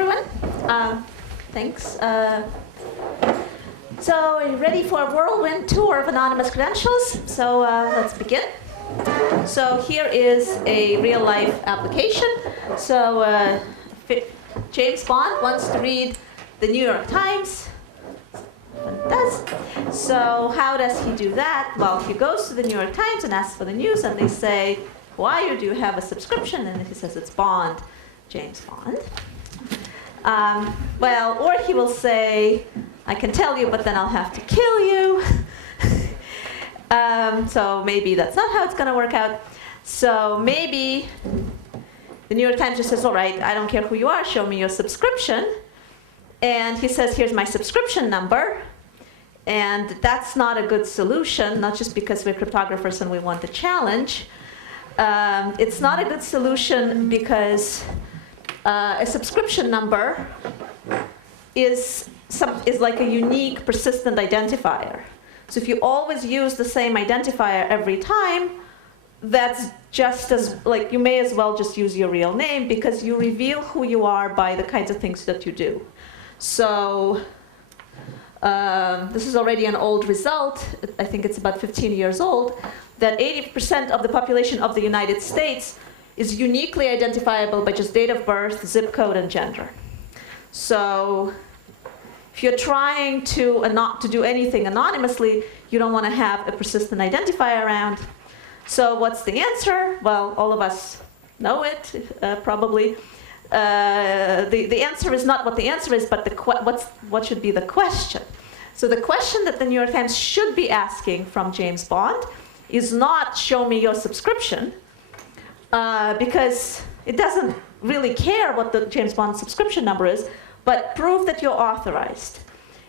everyone. Thanks. So are you ready for a whirlwind tour of anonymous credentials? So let's begin. So here is a real-life application. So James Bond wants to read the New York Times. So how does he do that? Well, he goes to the New York Times and asks for the news, and they say, who are you? Do you have a subscription? And he says, it's Bond, James Bond. Well, or he will say, I can tell you, but then I'll have to kill you. So maybe that's not how it's going to work out. So maybe the New York Times just says, all right, I don't care who you are, show me your subscription. And he says, here's my subscription number. And that's not a good solution, not just because we're cryptographers and we want a challenge. It's not a good solution because a subscription number is like a unique persistent identifier. So if you always use the same identifier every time, that's just as, like, you may as well just use your real name because you reveal who you are by the kinds of things that you do. So this is already an old result. I think it's about 15 years old, that 80% of the population of the United States is uniquely identifiable by just date of birth, zip code, and gender. So if you're trying to not to do anything anonymously, you don't want to have a persistent identifier around. So what's the answer? Well, all of us know it, probably. The answer is not what the answer is, but what should be the question. So the question that the New York Times should be asking from James Bond is not, show me your subscription, because it doesn't really care what the James Bond subscription number is, but prove that you're authorized.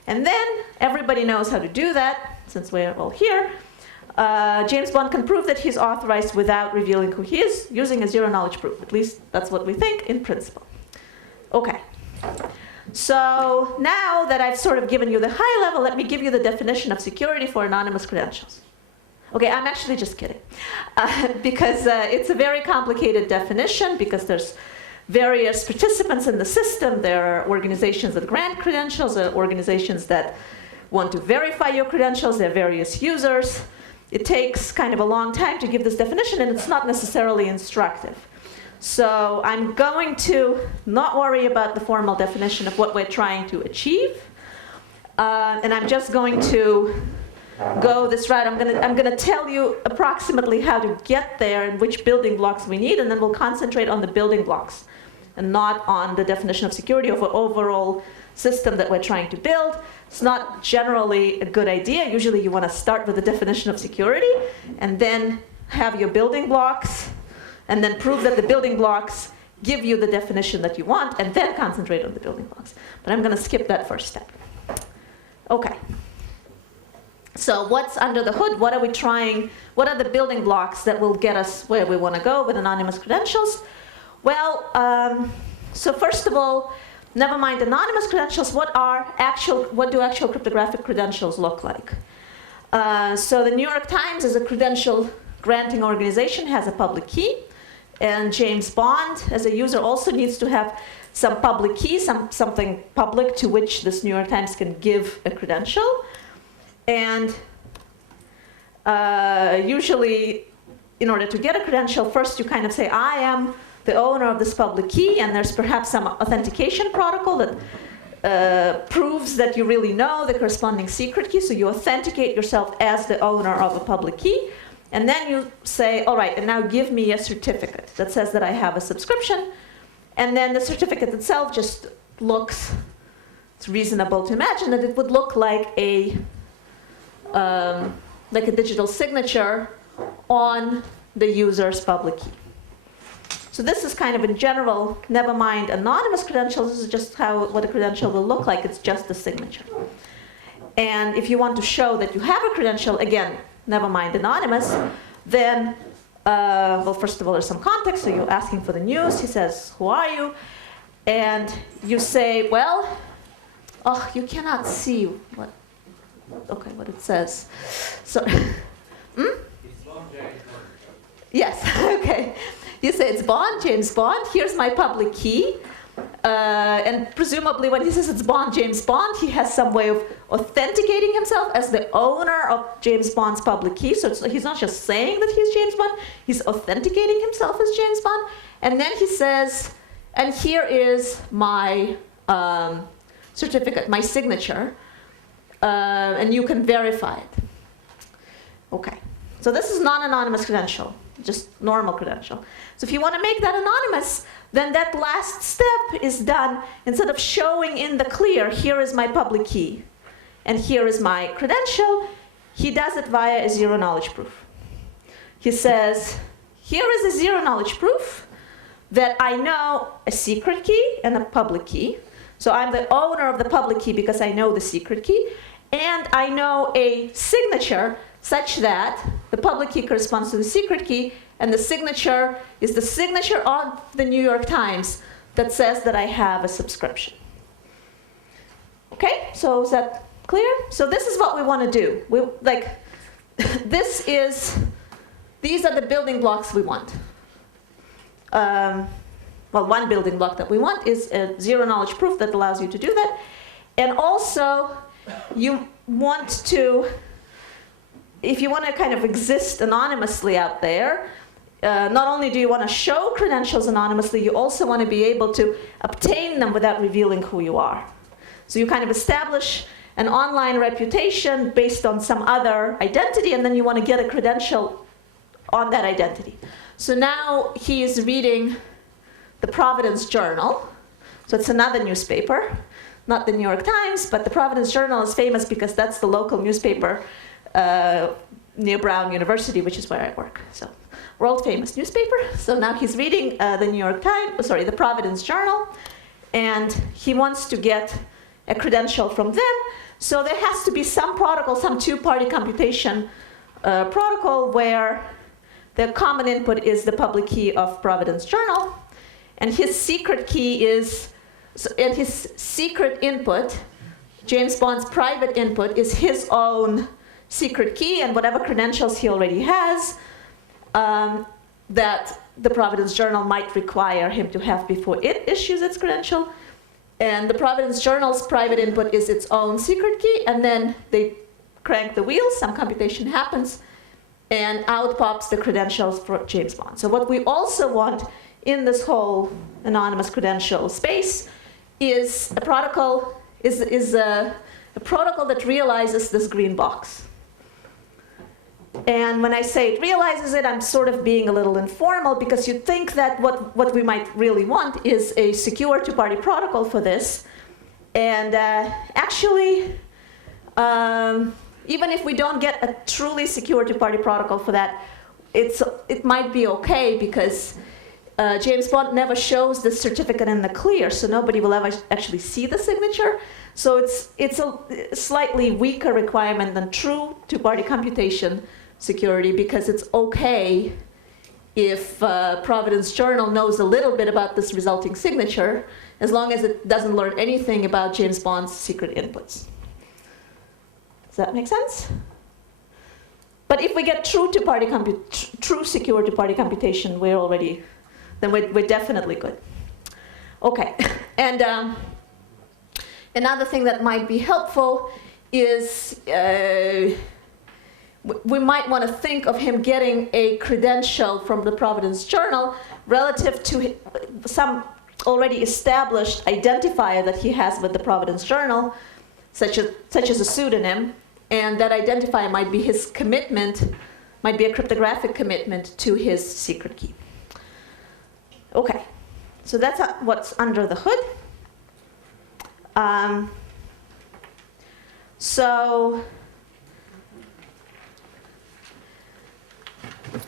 And then everybody knows how to do that, since we're all here. James Bond can prove that he's authorized without revealing who he is, using a zero-knowledge proof. At least that's what we think in principle. OK. So now that I've sort of given you the high level, let me give you the definition of security for anonymous credentials. OK, I'm actually just kidding. Because it's a very complicated definition, because there's various participants in the system. There are organizations that grant credentials, there are organizations that want to verify your credentials, there are various users. It takes kind of a long time to give this definition, and it's not necessarily instructive. So I'm going to not worry about the formal definition of what we're trying to achieve. And I'm just going to go this route. I'm going to tell you approximately how to get there and which building blocks we need, and then we'll concentrate on the building blocks and not on the definition of security of an overall system that we're trying to build. It's not generally a good idea. Usually you want to start with the definition of security and then have your building blocks and then prove that the building blocks give you the definition that you want and then concentrate on the building blocks. But I'm going to skip that first step. OK. So what's under the hood? What are we trying? What are the building blocks that will get us where we want to go with anonymous credentials? Well, so first of all, never mind anonymous credentials, what do actual cryptographic credentials look like? So the New York Times, as a credential granting organization, has a public key. And James Bond, as a user, also needs to have some public key, something public to which this New York Times can give a credential. And usually, in order to get a credential, first you kind of say, I am the owner of this public key, and there's perhaps some authentication protocol that proves that you really know the corresponding secret key. So you authenticate yourself as the owner of a public key. And then you say, all right, and now give me a certificate that says that I have a subscription. And then the certificate itself just looks, it's reasonable to imagine that it would look like a digital signature on the user's public key. So this is kind of in general, never mind anonymous credentials, this is just what a credential will look like. It's just a signature. And if you want to show that you have a credential, again, never mind anonymous, then, well, first of all, there's some context. So you're asking for the news. He says, who are you? And you say, well, oh, you cannot see what it says. So, Yes, OK. You say it's Bond, James Bond. Here's my public key. And presumably when he says it's Bond, James Bond, he has some way of authenticating himself as the owner of James Bond's public key. So he's not just saying that he's James Bond, he's authenticating himself as James Bond. And then he says, and here is my certificate, my signature, and you can verify it. Okay, so this is non-anonymous credential, just normal credential. So if you want to make that anonymous, then that last step is done. Instead of showing in the clear, here is my public key, and here is my credential, he does it via a zero knowledge proof. He says, here is a zero knowledge proof that I know a secret key and a public key. So I'm the owner of the public key because I know the secret key, and I know a signature such that the public key corresponds to the secret key, and the signature is the signature of the New York Times that says that I have a subscription. Okay, so is that clear? So this is what we want to do. These are the building blocks we want. Well, one building block that we want is a zero knowledge proof that allows you to do that. And also, you want to, if you want to kind of exist anonymously out there, not only do you want to show credentials anonymously, you also want to be able to obtain them without revealing who you are. So you kind of establish an online reputation based on some other identity, and then you want to get a credential on that identity. So now he is reading the Providence Journal. So it's another newspaper, not the New York Times, but the Providence Journal is famous because that's the local newspaper near Brown University, which is where I work. So world famous newspaper. So now he's reading the New York Times, the Providence Journal, and he wants to get a credential from them. So there has to be some protocol, some two-party computation protocol where the common input is the public key of Providence Journal, and his secret key is, and his secret input, James Bond's private input, is his own secret key and whatever credentials he already has that the Providence Journal might require him to have before it issues its credential. And the Providence Journal's private input is its own secret key, and then they crank the wheels, some computation happens, and out pops the credentials for James Bond. So what we also want in this whole anonymous credential space is a protocol, a protocol that realizes this green box. And when I say it realizes it, I'm sort of being a little informal, because you'd think that what we might really want is a secure two-party protocol for this. And actually, even if we don't get a truly secure two-party protocol for that, it might be okay, because James Bond never shows the certificate in the clear, so nobody will ever actually see the signature. So it's a slightly weaker requirement than true two-party computation security, because it's okay if Providence Journal knows a little bit about this resulting signature, as long as it doesn't learn anything about James Bond's secret inputs. Does that make sense? But if we get true secure two-party computation, we're definitely good. Okay, and another thing that might be helpful is we might want to think of him getting a credential from the Providence Journal relative to some already established identifier that he has with the Providence Journal, such as a pseudonym, and that identifier might be his commitment, might be a cryptographic commitment to his secret key. Okay, so that's what's under the hood.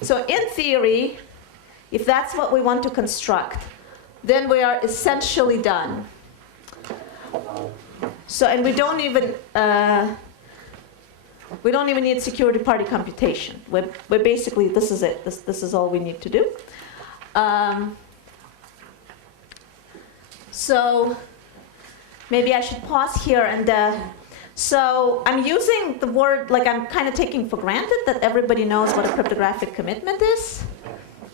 So in theory, if that's what we want to construct, then we are essentially done. So, and we don't even need secure two-party computation. We're basically, this is it. This is all we need to do. So maybe I should pause here and. So I'm using the word, like I'm kind of taking for granted that everybody knows what a cryptographic commitment is.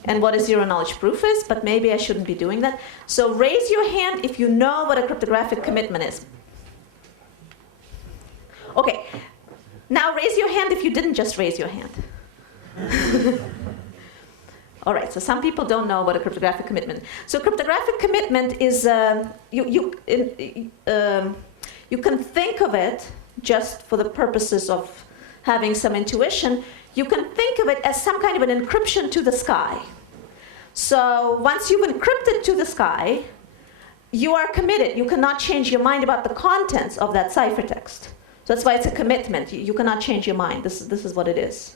and what a zero-knowledge proof is, but maybe I shouldn't be doing that. So raise your hand if you know what a cryptographic commitment is. Okay, now raise your hand if you didn't just raise your hand. All right, so some people don't know what a cryptographic commitment is. So cryptographic commitment is, you can think of it, just for the purposes of having some intuition, you can think of it as some kind of an encryption to the sky. So once you've encrypted to the sky, you are committed. You cannot change your mind about the contents of that ciphertext. So that's why it's a commitment. You cannot change your mind. This is what it is.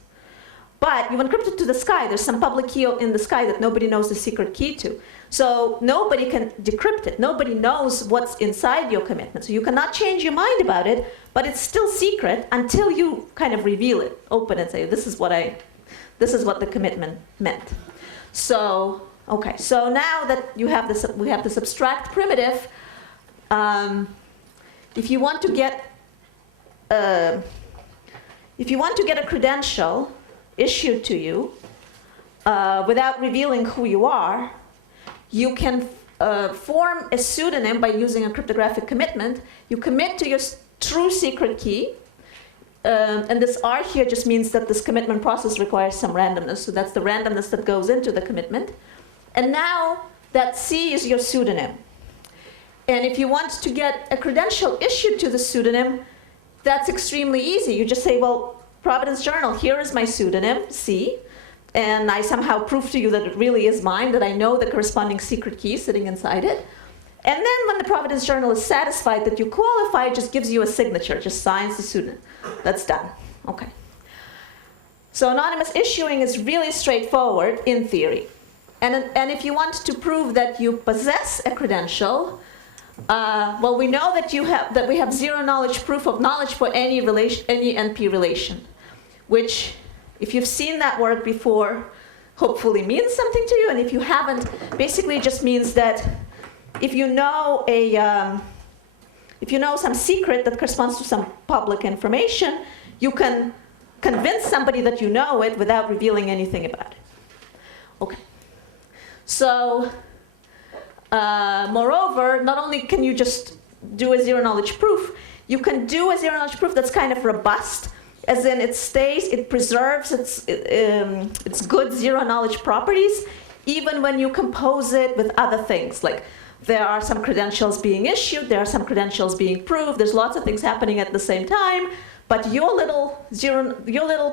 But you've encrypted to the sky. There's some public key in the sky that nobody knows the secret key to. So nobody can decrypt it. Nobody knows what's inside your commitment. So you cannot change your mind about it, but it's still secret until you kind of reveal it, open it, say, this is what the commitment meant. So, okay, so now that we have this abstract primitive, if you want to get a credential issued to you without revealing who you are, you can form a pseudonym by using a cryptographic commitment. You commit to your true secret key, and this R here just means that this commitment process requires some randomness, so that's the randomness that goes into the commitment. And now that C is your pseudonym. And if you want to get a credential issued to the pseudonym, that's extremely easy. You just say, well, Providence Journal, here is my pseudonym, C, and I somehow prove to you that it really is mine, that I know the corresponding secret key sitting inside it. And then when the Providence Journal is satisfied that you qualify, it just gives you a signature, just signs the pseudonym. That's done. Okay. So anonymous issuing is really straightforward in theory. And if you want to prove that you possess a credential, well, we know that we have zero-knowledge proof of knowledge for any NP relation, which, if you've seen that word before, hopefully means something to you. And if you haven't, basically it just means that if you know some secret that corresponds to some public information, you can convince somebody that you know it without revealing anything about it. Okay. So, moreover, not only can you just do a zero-knowledge proof, you can do a zero-knowledge proof that's kind of robust, as in it preserves its good zero-knowledge properties, even when you compose it with other things. Like, there are some credentials being issued, there are some credentials being proved, there's lots of things happening at the same time, but your little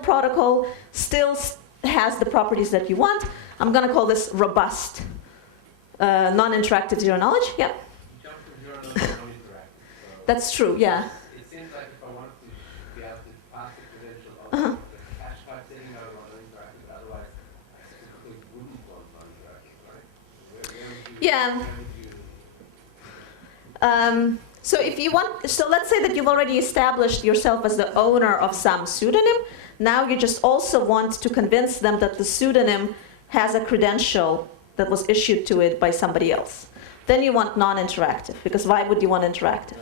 protocol still has the properties that you want. I'm going to call this robust. Non-interactive zero-knowledge, yeah. Jump from zero-knowledge to non-interactive. So that's true, yeah. It seems like if I wanted to be able to pass the credential of the cache type setting, I would want non-interactive, but otherwise I simply wouldn't want non-interactive, right? Where would you So if you want, so let's say that you've already established yourself as the owner of some pseudonym. Now you just also want to convince them that the pseudonym has a credential that was issued to it by somebody else. Then you want non-interactive, because why would you want interactive?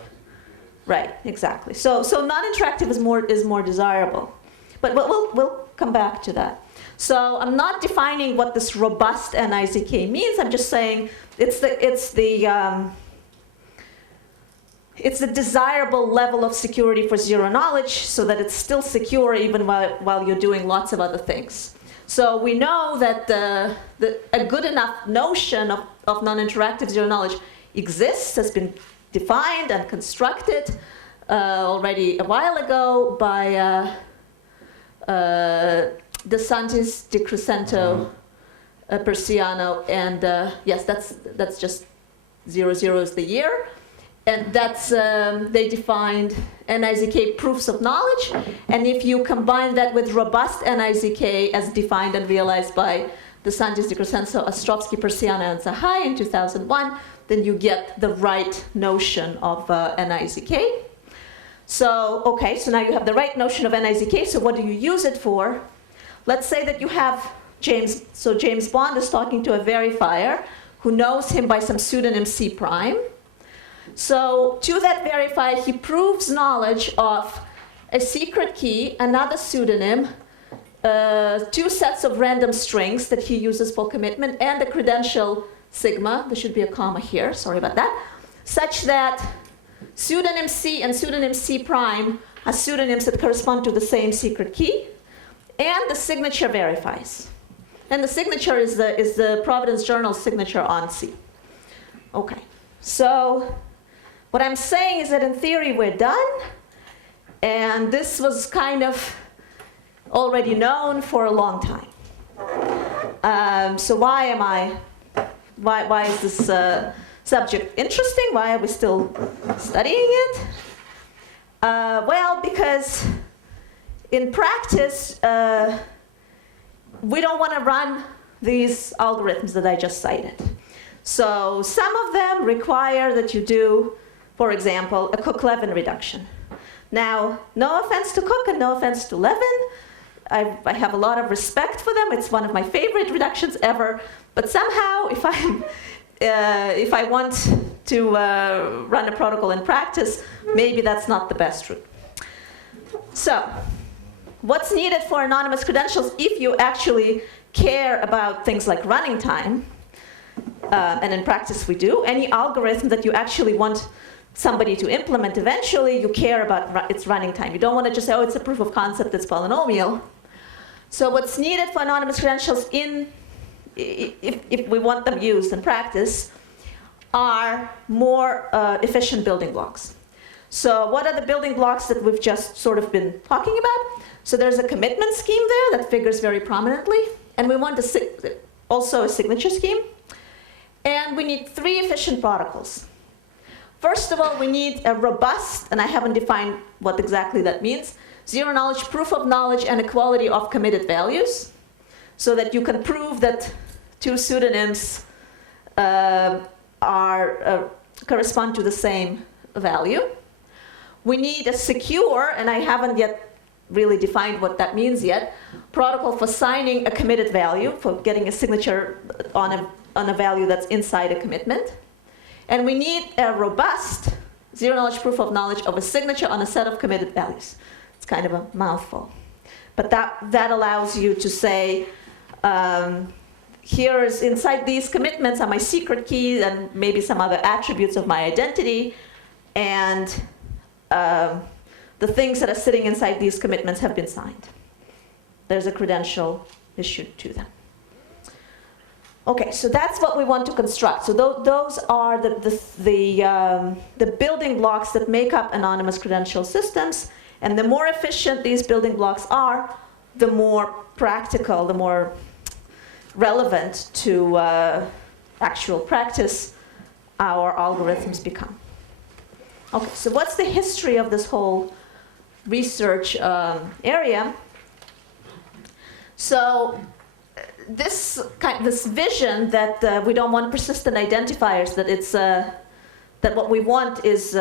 Right, exactly. So non-interactive is more desirable. But we'll come back to that. So I'm not defining what this robust NIZK means. I'm just saying it's the desirable level of security for zero knowledge, so that it's still secure even while you're doing lots of other things. So we know that a good enough notion of non-interactive zero knowledge exists, has been defined and constructed already a while ago by DeSantis, De Crescento, Persiano, and yes, that's just 00 is the year. And that's, they defined NIZK proofs of knowledge. And if you combine that with robust NIZK as defined and realized by DeSantis, De Crescento, Ostrovsky, Persiano, and Zahai in 2001, then you get the right notion of NIZK. So, okay, so now you have the right notion of NIZK, so what do you use it for? Let's say that you have James Bond is talking to a verifier who knows him by some pseudonym C prime. So to that verifier, he proves knowledge of a secret key, another pseudonym, two sets of random strings that he uses for commitment, and a credential sigma, there should be a comma here, sorry about that, such that pseudonym C and pseudonym C prime are pseudonyms that correspond to the same secret key, and the signature verifies. And the signature is the Providence Journal signature on C. Okay, so what I'm saying is that in theory we're done, and this was kind of already known for a long time. So why is this subject interesting? Why are we still studying it? Well, because in practice, we don't want to run these algorithms that I just cited. So some of them require that you do, for example, a Cook-Levin reduction. Now, no offense to Cook and no offense to Levin. I have a lot of respect for them. It's one of my favorite reductions ever. But somehow, if I want to run a protocol in practice, maybe that's not the best route. So, what's needed for anonymous credentials if you actually care about things like running time? And in practice we do. Any algorithm that you actually want somebody to implement eventually, you care about its running time. You don't want to just say, oh, it's a proof of concept, it's polynomial. So what's needed for anonymous credentials if we want them used in practice are more efficient building blocks. So what are the building blocks that we've just sort of been talking about? So there's a commitment scheme there that figures very prominently, and we want also a signature scheme. And we need three efficient protocols. First of all, we need a robust, and I haven't defined what exactly that means, zero knowledge, proof of knowledge, and equality of committed values, so that you can prove that two pseudonyms correspond to the same value. We need a secure, and I haven't yet really defined what that means yet, protocol for signing a committed value, for getting a signature on a value that's inside a commitment. And we need a robust zero-knowledge proof of knowledge of a signature on a set of committed values. It's kind of a mouthful. But that allows you to say, here is inside these commitments are my secret key and maybe some other attributes of my identity. And the things that are sitting inside these commitments have been signed. There's a credential issued to them. Okay, so that's what we want to construct. So those are the building blocks that make up anonymous credential systems. And the more efficient these building blocks are, the more practical, the more relevant to actual practice our algorithms become. Okay, so what's the history of this whole research area? So this vision that we don't want persistent identifiers, that it's that what we want is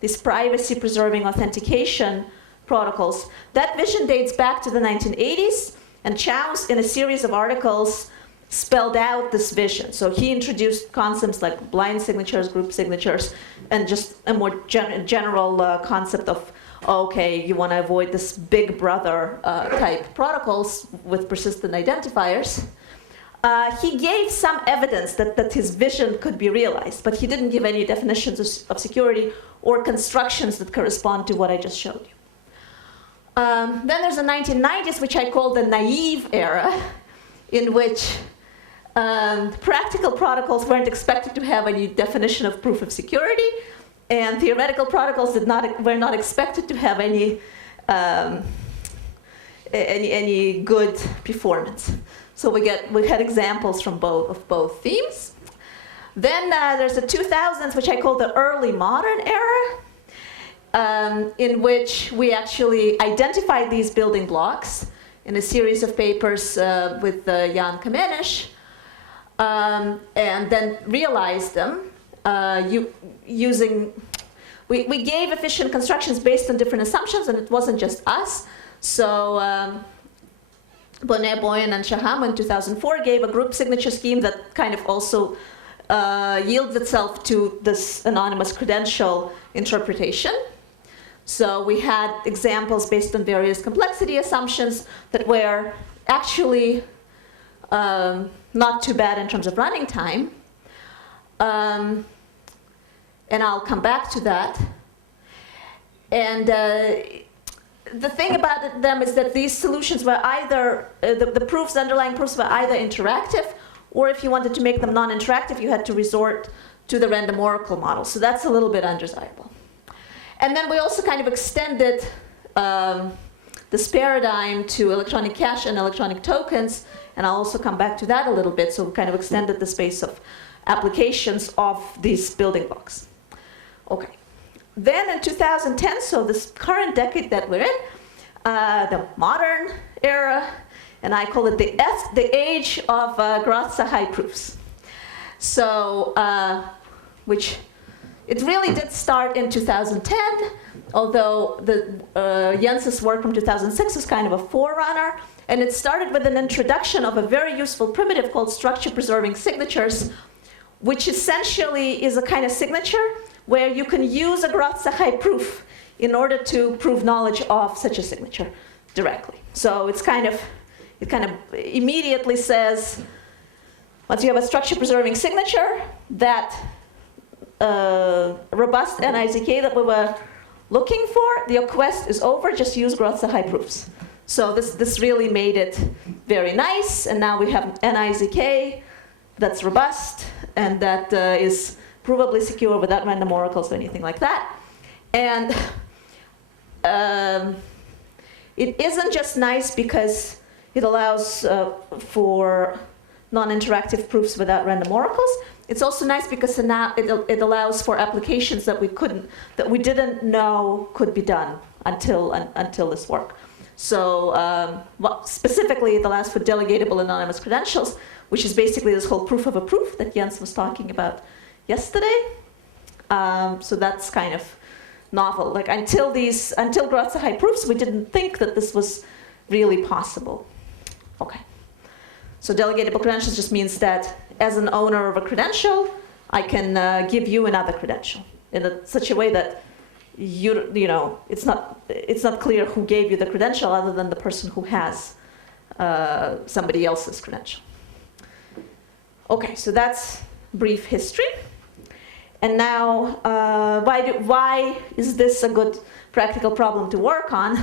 these privacy-preserving authentication protocols. That vision dates back to the 1980s, and Chow's, in a series of articles, spelled out this vision. So he introduced concepts like blind signatures, group signatures, and just a more general concept of, okay, you want to avoid this big brother type protocols with persistent identifiers. He gave some evidence that his vision could be realized, but he didn't give any definitions of security or constructions that correspond to what I just showed you. Then there's the 1990s, which I call the naive era, in which practical protocols weren't expected to have any definition of proof of security, and theoretical protocols were not expected to have any good performance. So we had examples from both themes. Then there's the 2000s, which I call the early modern era, in which we actually identified these building blocks in a series of papers with Jan Kamenisch, and then realized them using. We gave efficient constructions based on different assumptions, and it wasn't just us. So Bonnet, Boyan, and Shaham in 2004 gave a group signature scheme that kind of also yields itself to this anonymous credential interpretation. So we had examples based on various complexity assumptions that were actually not too bad in terms of running time. And I'll come back to that. And the thing about them is that these solutions were either, the proofs, the underlying proofs were either interactive, or if you wanted to make them non-interactive, you had to resort to the random oracle model. So that's a little bit undesirable. And then we also kind of extended this paradigm to electronic cash and electronic tokens, and I'll also come back to that a little bit. So we kind of extended the space of applications of these building blocks. Okay. Then in 2010, so this current decade that we're in, the modern era, and I call it the age of Grotz-Sahai proofs. So, which it really did start in 2010, although Jens's work from 2006 was kind of a forerunner, and it started with an introduction of a very useful primitive called structure-preserving signatures, which essentially is a kind of signature where you can use a Grotz-Sahai proof in order to prove knowledge of such a signature directly. So it's kind of, it kind of immediately says, once you have a structure-preserving signature, that robust NIZK that we were looking for, your quest is over, just use Grotz-Sahai proofs. So this really made it very nice, and now we have NIZK that's robust, and that is provably secure without random oracles or anything like that. And it isn't just nice because it allows for non-interactive proofs without random oracles. It's also nice because now it allows for applications that we didn't know could be done until this work. So specifically, it allows for delegatable anonymous credentials, which is basically this whole proof of a proof that Jens was talking about yesterday. So that's kind of novel. Like until Grotz-Sahai proofs, we didn't think that this was really possible. Okay. So delegatable credentials just means that as an owner of a credential, I can give you another credential in such a way that you know it's not clear who gave you the credential other than the person who has somebody else's credential. Okay, so that's brief history. And now, why is this a good practical problem to work on?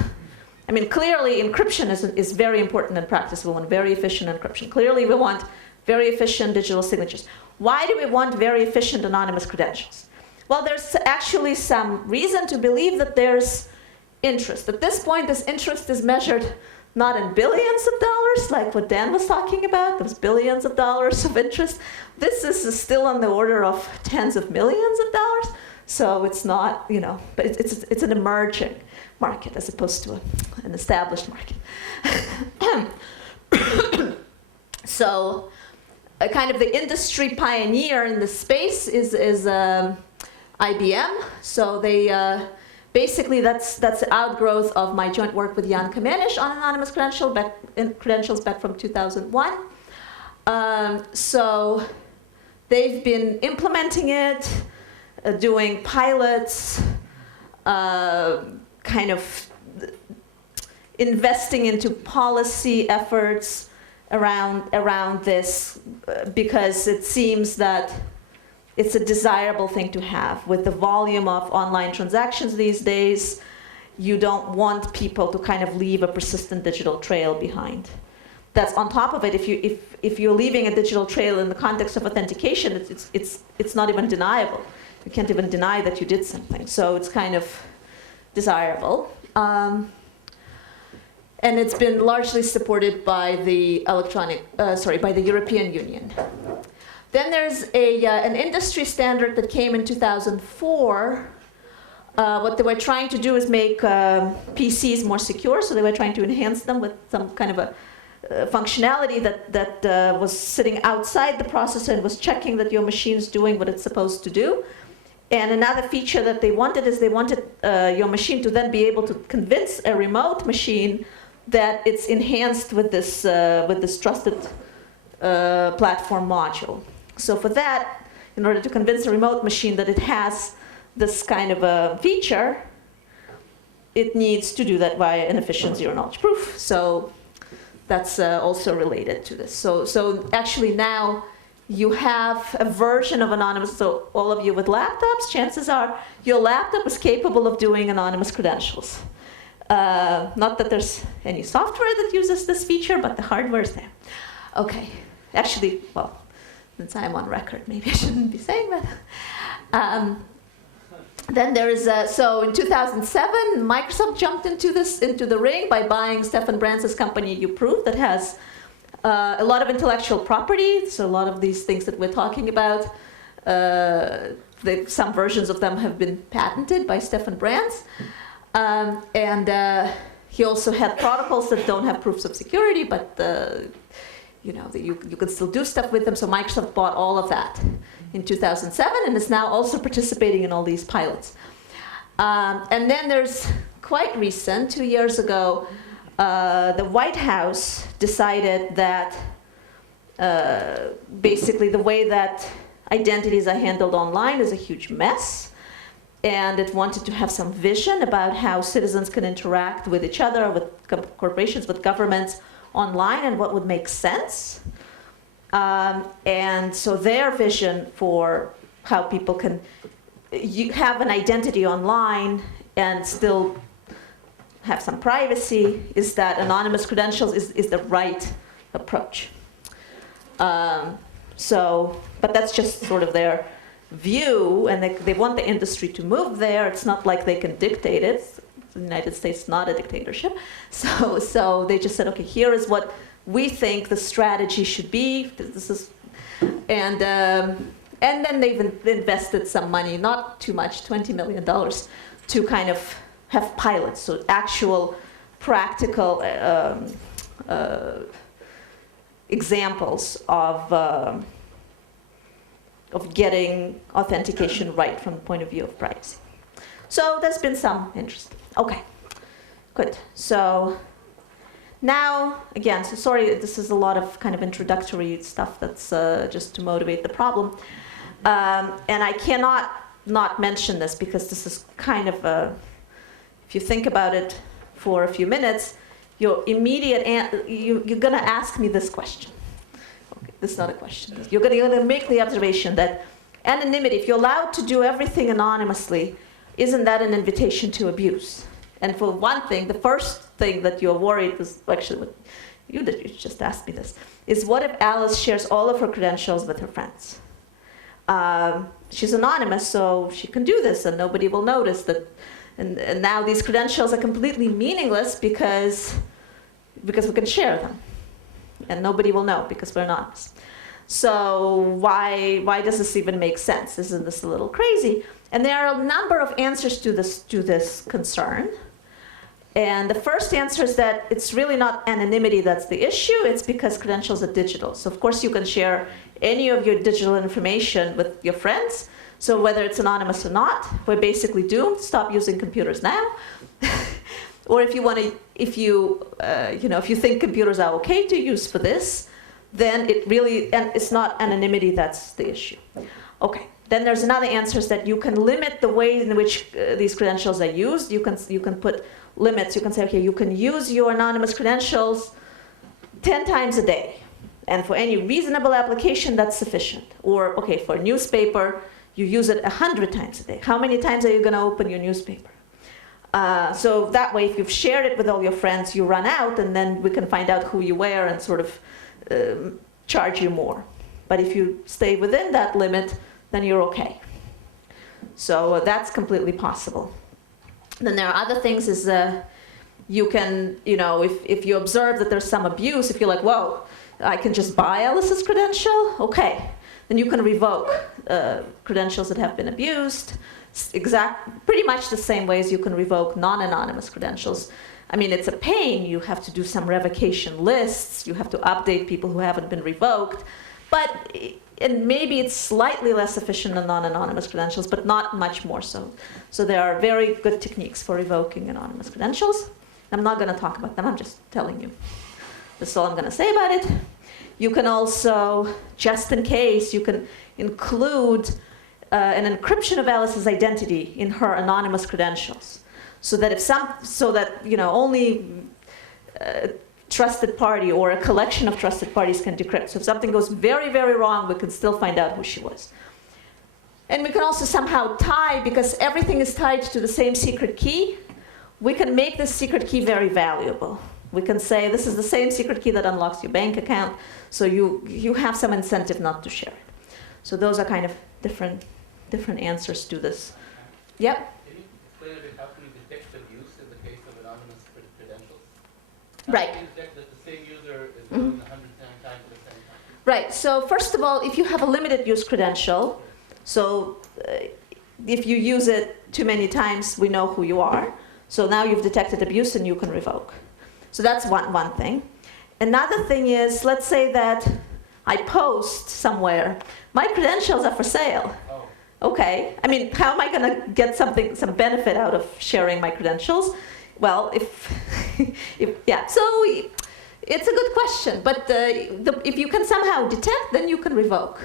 I mean, clearly encryption is very important in practice. We want very efficient encryption. Clearly we want very efficient digital signatures. Why do we want very efficient anonymous credentials? Well, there's actually some reason to believe that there's interest. At this point, this interest is measured not in billions of dollars, like what Dan was talking about, those billions of dollars of interest. This is still on the order of tens of millions of dollars. So it's not, but it's an emerging market as opposed to an established market. So kind of the industry pioneer in this space is IBM. So they basically that's the outgrowth of my joint work with Jan Kamenisch on anonymous credentials back from 2001. So they've been implementing it, doing pilots, kind of investing into policy efforts around this, because it seems that it's a desirable thing to have. With the volume of online transactions these days, you don't want people to kind of leave a persistent digital trail behind. That's on top of it. If you're leaving a digital trail in the context of authentication, it's not even deniable. You can't even deny that you did something. So it's kind of desirable. And it's been largely supported by the by the European Union. Then there's an industry standard that came in 2004. What they were trying to do is make PCs more secure, so they were trying to enhance them with some kind of a functionality that was sitting outside the processor and was checking that your machine's doing what it's supposed to do. And another feature that they wanted is they wanted your machine to then be able to convince a remote machine that it's enhanced with this trusted platform module. So for that, in order to convince a remote machine that it has this kind of a feature, it needs to do that via an efficient zero-knowledge proof. So that's also related to this. So actually now you have a version of anonymous. So all of you with laptops, chances are your laptop is capable of doing anonymous credentials. Not that there's any software that uses this feature, but the hardware is there. Okay, actually, well, since I'm on record, maybe I shouldn't be saying that. Then there is so in 2007, Microsoft jumped into the ring by buying Stefan Brands' company uProof that has a lot of intellectual property. So a lot of these things that we're talking about, some versions of them have been patented by Stefan Brands. And he also had protocols that don't have proofs of security, but you can still do stuff with them. So Microsoft bought all of that in 2007 and is now also participating in all these pilots. And then there's quite recent, 2 years ago, the White House decided that basically the way that identities are handled online is a huge mess. And it wanted to have some vision about how citizens can interact with each other, with corporations, with governments online, and what would make sense. And so their vision for how people can have an identity online and still have some privacy is that anonymous credentials is the right approach. But that's just sort of their view, and they want the industry to move there. It's not like they can dictate it. The United States is not a dictatorship. So they just said, okay, here is what we think the strategy should be. This is, and then they've invested some money, not too much, $20 million, to kind of have pilots, so actual practical examples of getting authentication right from the point of view of privacy. So there's been some interest. Okay, good. So now, again, so sorry, this is a lot of kind of introductory stuff that's just to motivate the problem. And I cannot not mention this because this is kind of a, if you think about it for a few minutes, your immediate, you're gonna ask me this question. This is not a question. You're going to make the observation that anonymity, if you're allowed to do everything anonymously, isn't that an invitation to abuse? And for one thing, the first thing that you're worried was actually what you did, you just asked me this, is what if Alice shares all of her credentials with her friends? She's anonymous, so she can do this, and nobody will notice that. And now these credentials are completely meaningless because we can share them. And nobody will know because we're anonymous. So why does this even make sense? Isn't this a little crazy? And there are a number of answers to this concern. And the first answer is that it's really not anonymity that's the issue. It's because credentials are digital. So of course you can share any of your digital information with your friends. So whether it's anonymous or not, we're basically doomed. Stop using computers now. Or if you want to, if you think computers are okay to use for this, then it really, and it's not anonymity that's the issue. Okay. Then there's another answer is that you can limit the way in which these credentials are used. You can put limits. You can say, okay, you can use your anonymous credentials 10 times a day, and for any reasonable application, that's sufficient. Or okay, for a newspaper, you use it 100 times a day. How many times are you going to open your newspaper? So that way, if you've shared it with all your friends, you run out, and then we can find out who you were and sort of charge you more. But if you stay within that limit, then you're okay. So that's completely possible. Then there are other things is you can, if you observe that there's some abuse, if you're like, whoa, I can just buy Alice's credential, okay. Then you can revoke credentials that have been abused. Pretty much the same way as you can revoke non-anonymous credentials. I mean, it's a pain. You have to do some revocation lists. You have to update people who haven't been revoked. And maybe it's slightly less efficient than non-anonymous credentials, but not much more so. So there are very good techniques for revoking anonymous credentials. I'm not going to talk about them. I'm just telling you. That's all I'm going to say about it. You can also, just in case, you can include an encryption of Alice's identity in her anonymous credentials. so that only trusted party or a collection of trusted parties can decrypt. So if something goes very, very wrong, we can still find out who she was. And we can also somehow tie, because everything is tied to the same secret key, we can make this secret key very valuable. We can say this is the same secret key that unlocks your bank account, so you have some incentive not to share it. So those are kind of different answers to this. Yep? Can you explain a bit how can you detect abuse in the case of anonymous credentials? Right. How can you detect that the same user is doing 100 times at the same time? Right. So first of all, if you have a limited use credential, so if you use it too many times, we know who you are. So now you've detected abuse and you can revoke. So that's one thing. Another thing is, let's say that I post somewhere, my credentials are for sale. Oh. Okay, I mean, how am I going to get some benefit out of sharing my credentials? Well, yeah, so it's a good question, but if you can somehow detect, then you can revoke.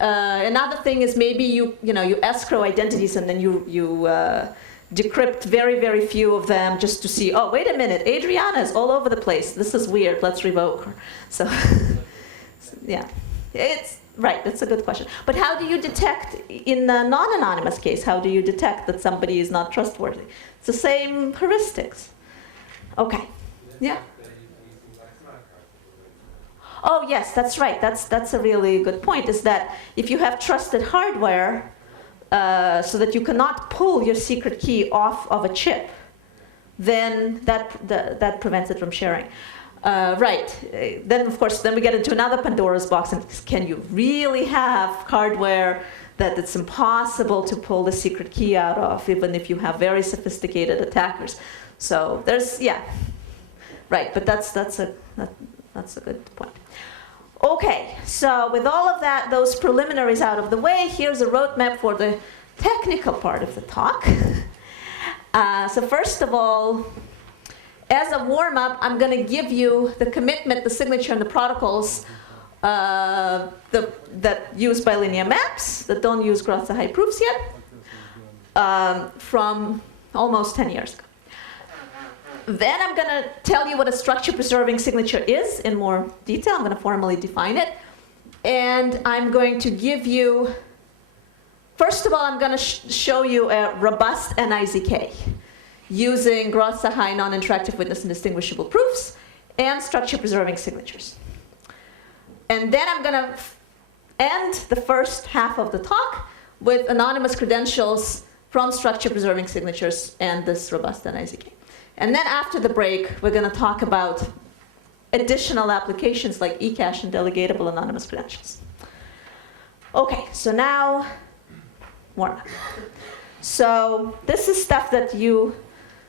Another thing is maybe you escrow identities and then you decrypt very, very few of them just to see, oh, wait a minute, Adriana is all over the place. This is weird, let's revoke her. So, yeah, that's a good question. But how do you detect, in a non-anonymous case, how do you detect that somebody is not trustworthy? It's the same heuristics. Okay, yeah? Oh, yes, that's right. That's a really good point, is that if you have trusted hardware, so that you cannot pull your secret key off of a chip, then that prevents it from sharing. Right. Then, of course, we get into another Pandora's box. And can you really have hardware that it's impossible to pull the secret key out of, even if you have very sophisticated attackers? So there's, yeah. Right, but that's a good point. Okay, so with all of that, those preliminaries out of the way, here's a roadmap for the technical part of the talk. So first of all, as a warm-up, I'm going to give you the commitment, the signature, and the protocols that use bilinear maps, that don't use Groth-Zahay proofs yet, from almost 10 years ago. Then I'm going to tell you what a structure-preserving signature is in more detail. I'm going to formally define it. And I'm going to give you, first of all, I'm going to show you a robust NIZK using Groth-Zahay non-interactive witness and distinguishable proofs and structure-preserving signatures. And then I'm going to end the first half of the talk with anonymous credentials from structure-preserving signatures and this robust NIZK. And then after the break, we're going to talk about additional applications like eCash and delegatable anonymous credentials. Okay, so now, warm-up. So this is stuff that you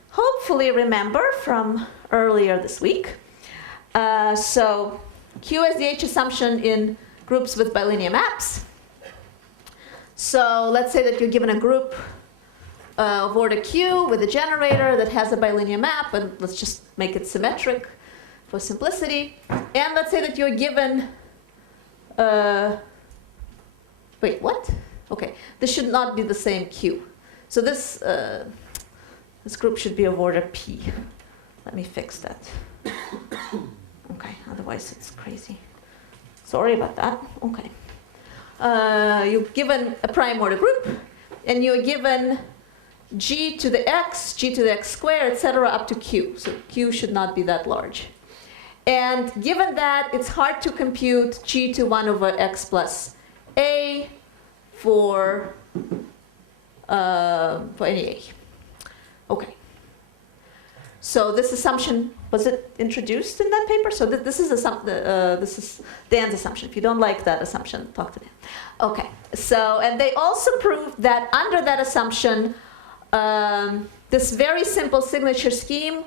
hopefully remember from earlier this week. So QSDH assumption in groups with bilinear maps. So let's say that you're given a group of order Q with a generator that has a bilinear map, and let's just make it symmetric for simplicity. And let's say that you're given, wait, what? Okay, this should not be the same Q. So this group should be of order P. Let me fix that. Okay, otherwise it's crazy. Sorry about that. Okay. You're given a prime order group, and you're given g to the x, g to the x squared, etc., up to q. So q should not be that large. And given that, it's hard to compute g to 1 over x plus a for any a. Okay. So this assumption, was it introduced in that paper? So this is Dan's assumption. If you don't like that assumption, talk to Dan. Okay. So, and they also proved that under that assumption, this very simple signature scheme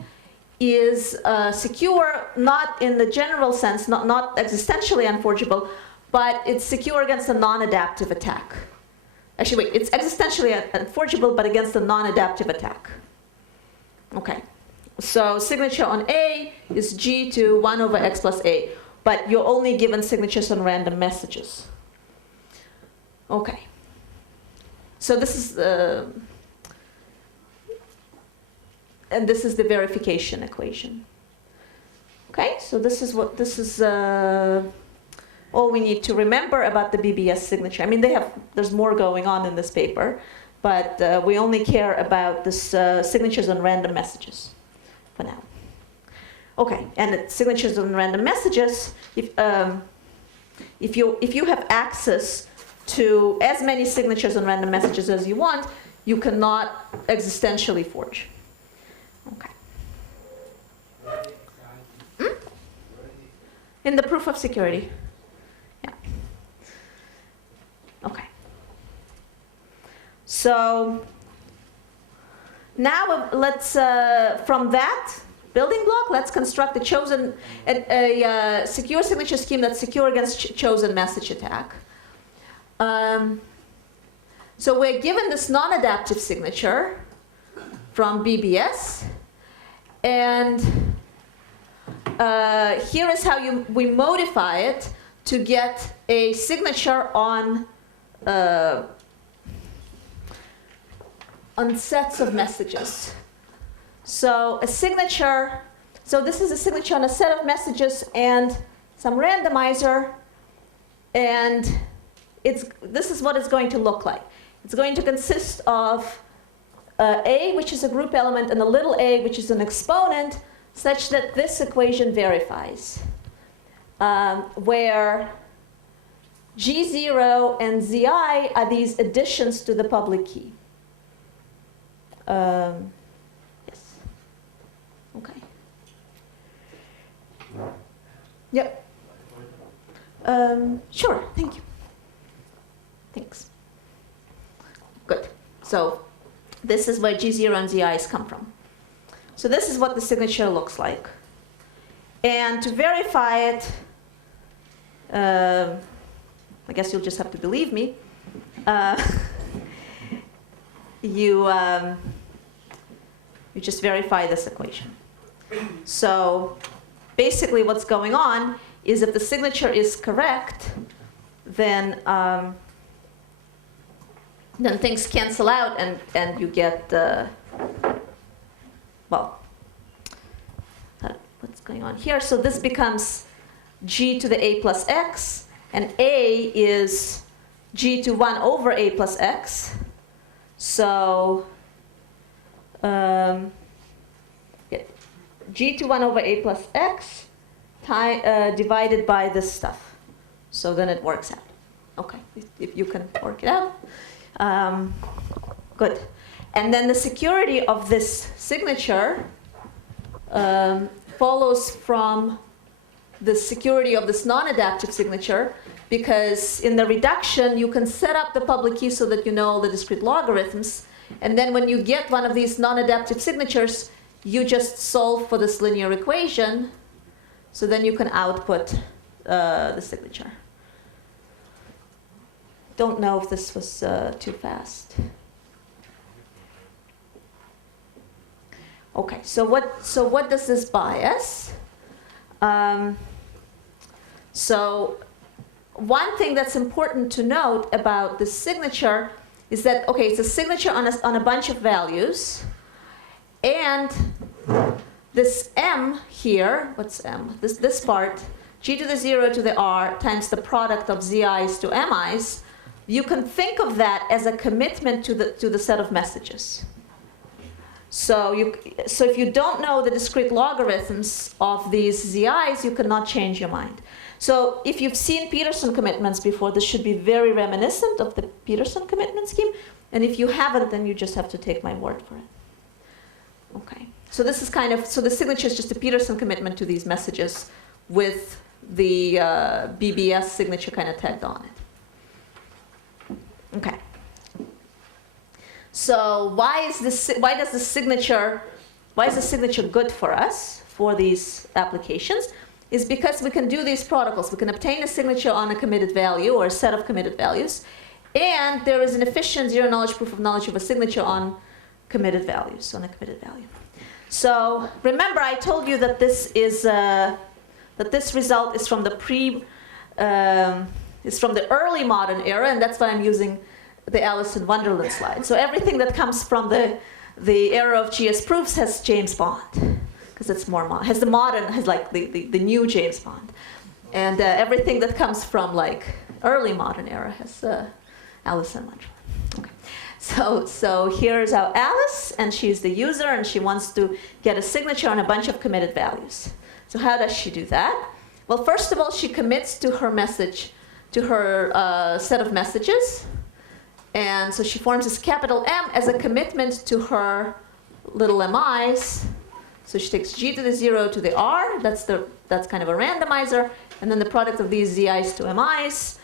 is secure, not in the general sense, not existentially unforgeable, but it's secure against a non-adaptive attack. Actually, wait, it's existentially unforgeable, but against a non-adaptive attack. Okay. So signature on A is G to 1 over X plus A, but you're only given signatures on random messages. Okay. So this is and this is the verification equation. Okay, so this is all we need to remember about the BBS signature. I mean, there's more going on in this paper, but we only care about this signatures on random messages for now. Okay, and the signatures on random messages, if you have access to as many signatures on random messages as you want, you cannot existentially forge. Okay. In the proof of security. Yeah. Okay. So now let's, from that building block, let's construct a secure signature scheme that's secure against chosen message attack. So we're given this non-adaptive signature from BBS, and here is how we modify it to get a signature on sets of messages. So a signature, so this is a signature on a set of messages and some randomizer, and this is what it's going to look like. It's going to consist of A, which is a group element, and a little a, which is an exponent, such that this equation verifies, where G0 and Zi are these additions to the public key. Yes. Okay. Yep. Sure, thank you. Thanks. Good. So this is where G0 and Zi's come from. So this is what the signature looks like. And to verify it, I guess you'll just have to believe me. You just verify this equation. So basically what's going on is if the signature is correct, then things cancel out and you get, what's going on here? So this becomes G to the A plus X, and A is G to 1 over A plus X. So G to 1 over A plus X divided by this stuff. So then it works out. Okay, if you can work it out. Good. And then the security of this signature follows from the security of this non-adaptive signature, because in the reduction you can set up the public key so that you know all the discrete logarithms, and then when you get one of these non-adaptive signatures, you just solve for this linear equation, so then you can output the signature. Don't know if this was too fast. Okay, so what does this buy us? So one thing that's important to note about this signature is that, okay, it's a signature on a bunch of values, and this M here, what's M? This part, G to the 0 to the R times the product of Zi's to Mi's, you can think of that as a commitment to the set of messages. So if you don't know the discrete logarithms of these Zi's, you cannot change your mind. So if you've seen Peterson commitments before, this should be very reminiscent of the Peterson commitment scheme. And if you haven't, then you just have to take my word for it. Okay. So this is so the signature is just a Peterson commitment to these messages with the BBS signature kind of tagged on it. Okay. So why is the signature good for us for these applications? Is because we can do these protocols. We can obtain a signature on a committed value or a set of committed values, and there is an efficient zero-knowledge proof of knowledge of a signature on committed values, on a committed value. So remember, I told you that this result is from the early modern era, and that's why I'm using the Alice in Wonderland slide. So everything that comes from the the era of GS proofs has James Bond, because it's more has the modern, has like the new James Bond, and everything that comes from like early modern era has Alice and Wonderland. Okay, so here's our Alice, and she's the user, and she wants to get a signature on a bunch of committed values. So how does she do that? Well, first of all, she commits to her message, to her set of messages. And so she forms this capital M as a commitment to her little MIs. So she takes G to the 0 to the R. That's kind of a randomizer. And then the product of these ZIs to MIs.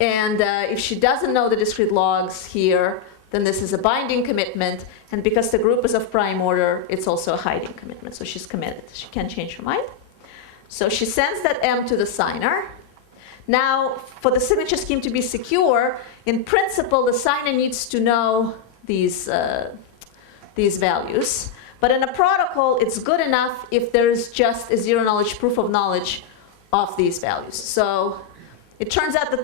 And if she doesn't know the discrete logs here, then this is a binding commitment. And because the group is of prime order, it's also a hiding commitment. So she's committed. She can't change her mind. So she sends that M to the signer. Now, for the signature scheme to be secure, in principle, the signer needs to know these values. But in a protocol, it's good enough if there's just a zero-knowledge proof of knowledge of these values. So it turns out that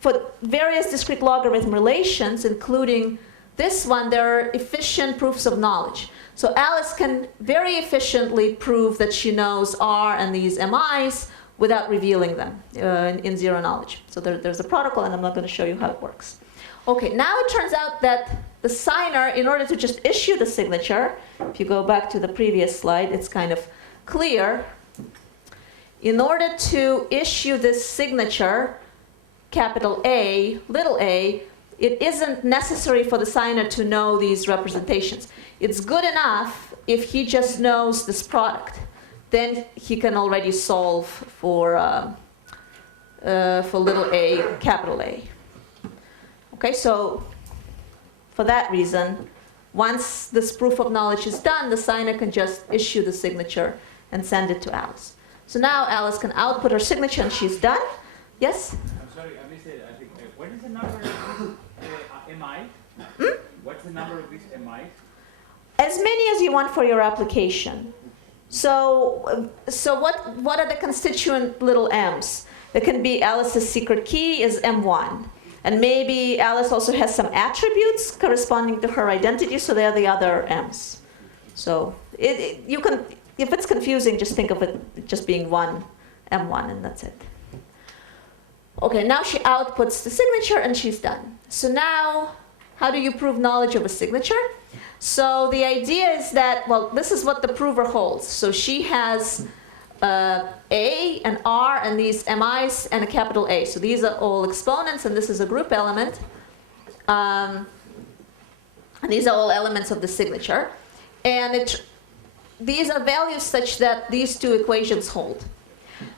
for various discrete logarithm relations, including this one, there are efficient proofs of knowledge. So Alice can very efficiently prove that she knows R and these MIs without revealing them in zero knowledge. So there's a protocol, and I'm not going to show you how it works. Okay, now it turns out that the signer, in order to just issue the signature, if you go back to the previous slide, it's kind of clear. In order to issue this signature, capital A, little a, it isn't necessary for the signer to know these representations. It's good enough if he just knows this product. Then he can already solve for little a, capital A. Okay, so for that reason, once this proof of knowledge is done, the signer can just issue the signature and send it to Alice. So now Alice can output her signature, and she's done. Yes? I'm sorry, I missed it. I think, what is the number of MI? What's the number of these MIs? As many as you want for your application. So what are the constituent little m's? It can be Alice's secret key is M1. And maybe Alice also has some attributes corresponding to her identity, so they're the other m's. So you can, if it's confusing, just think of it just being one M1, and that's it. Okay, now she outputs the signature, and she's done. So now, how do you prove knowledge of a signature? So the idea is that, well, this is what the prover holds. So she has A and R and these MIs and a capital A. So these are all exponents, and this is a group element. And these are all elements of the signature. And these are values such that these two equations hold.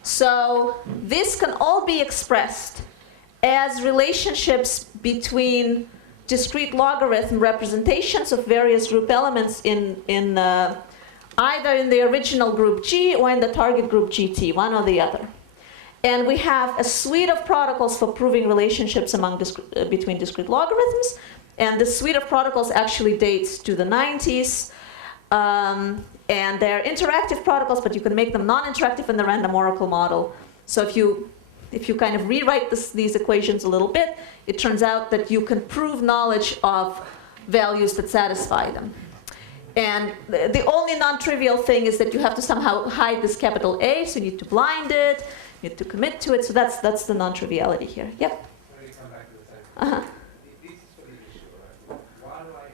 So this can all be expressed as relationships between discrete logarithm representations of various group elements in either in the original group G or in the target group GT, one or the other. And we have a suite of protocols for proving relationships between discrete logarithms. And the suite of protocols actually dates to the 90s. And they're interactive protocols, but you can make them non-interactive in the random oracle model. So if you kind of rewrite these equations a little bit, it turns out that you can prove knowledge of values that satisfy them. And the only non-trivial thing is that you have to somehow hide this capital A, so you need to blind it, you need to commit to it. So that's the non-triviality here. Yep? Let me come back to the same. Uh-huh. This is for the issue, right? Why do I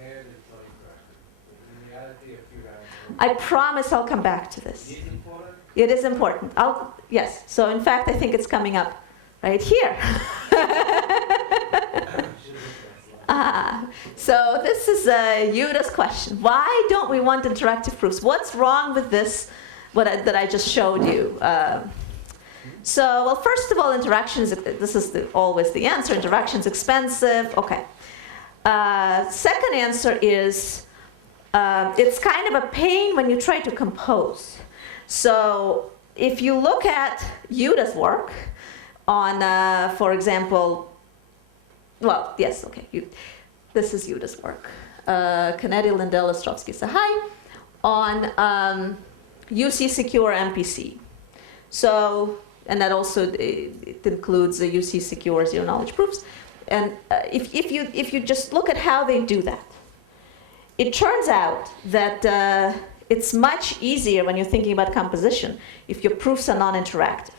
care that it's not interactive? In reality, a few rounds. I promise I'll come back to this. Is it important? It is important. Yes. So in fact, I think it's coming up right here. So this is Yuda's question. Why don't we want interactive proofs? What's wrong with this that I just showed you? Well, first of all, this is always the answer. Interaction is expensive. Okay. Second answer is it's kind of a pain when you try to compose. So if you look at Yuda's work on, for example, well, yes, okay, this is Yuda's work. Canetti, Lindell, Ostrovsky, Sahai on UC secure MPC. So, and that also it includes the UC secure zero knowledge proofs. And if you just look at how they do that, it turns out that it's much easier when you're thinking about composition if your proofs are non-interactive.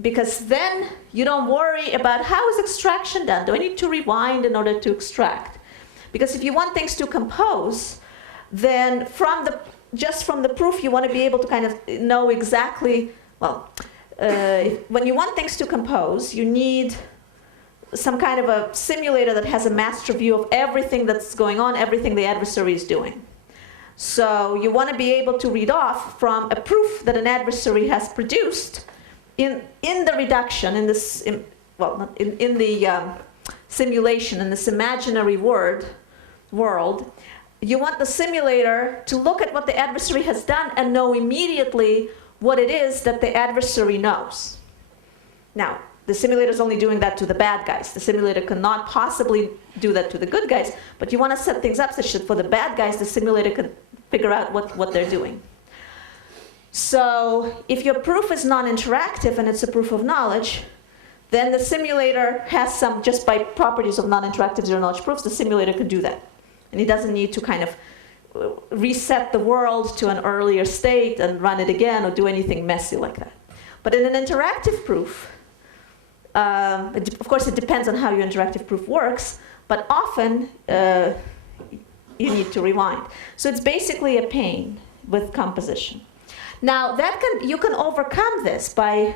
Because then you don't worry about how is extraction done. Do I need to rewind in order to extract? Because if you want things to compose, then just from the proof you want to be able to kind of know exactly, well, when you want things to compose, you need some kind of a simulator that has a master view of everything that's going on, everything the adversary is doing. So you want to be able to read off from a proof that an adversary has produced in the reduction, in this, in the simulation, in this imaginary world. You want the simulator to look at what the adversary has done and know immediately what it is that the adversary knows. Now, the simulator is only doing that to the bad guys. The simulator cannot possibly do that to the good guys, but you want to set things up such that for the bad guys, the simulator can figure out what they're doing. So if your proof is non-interactive and it's a proof of knowledge, then the simulator has some, just by properties of non-interactive zero-knowledge proofs, the simulator can do that. And it doesn't need to kind of reset the world to an earlier state and run it again or do anything messy like that. But in an interactive proof, of course it depends on how your interactive proof works, but often you need to rewind. So it's basically a pain with composition. Now you can overcome this by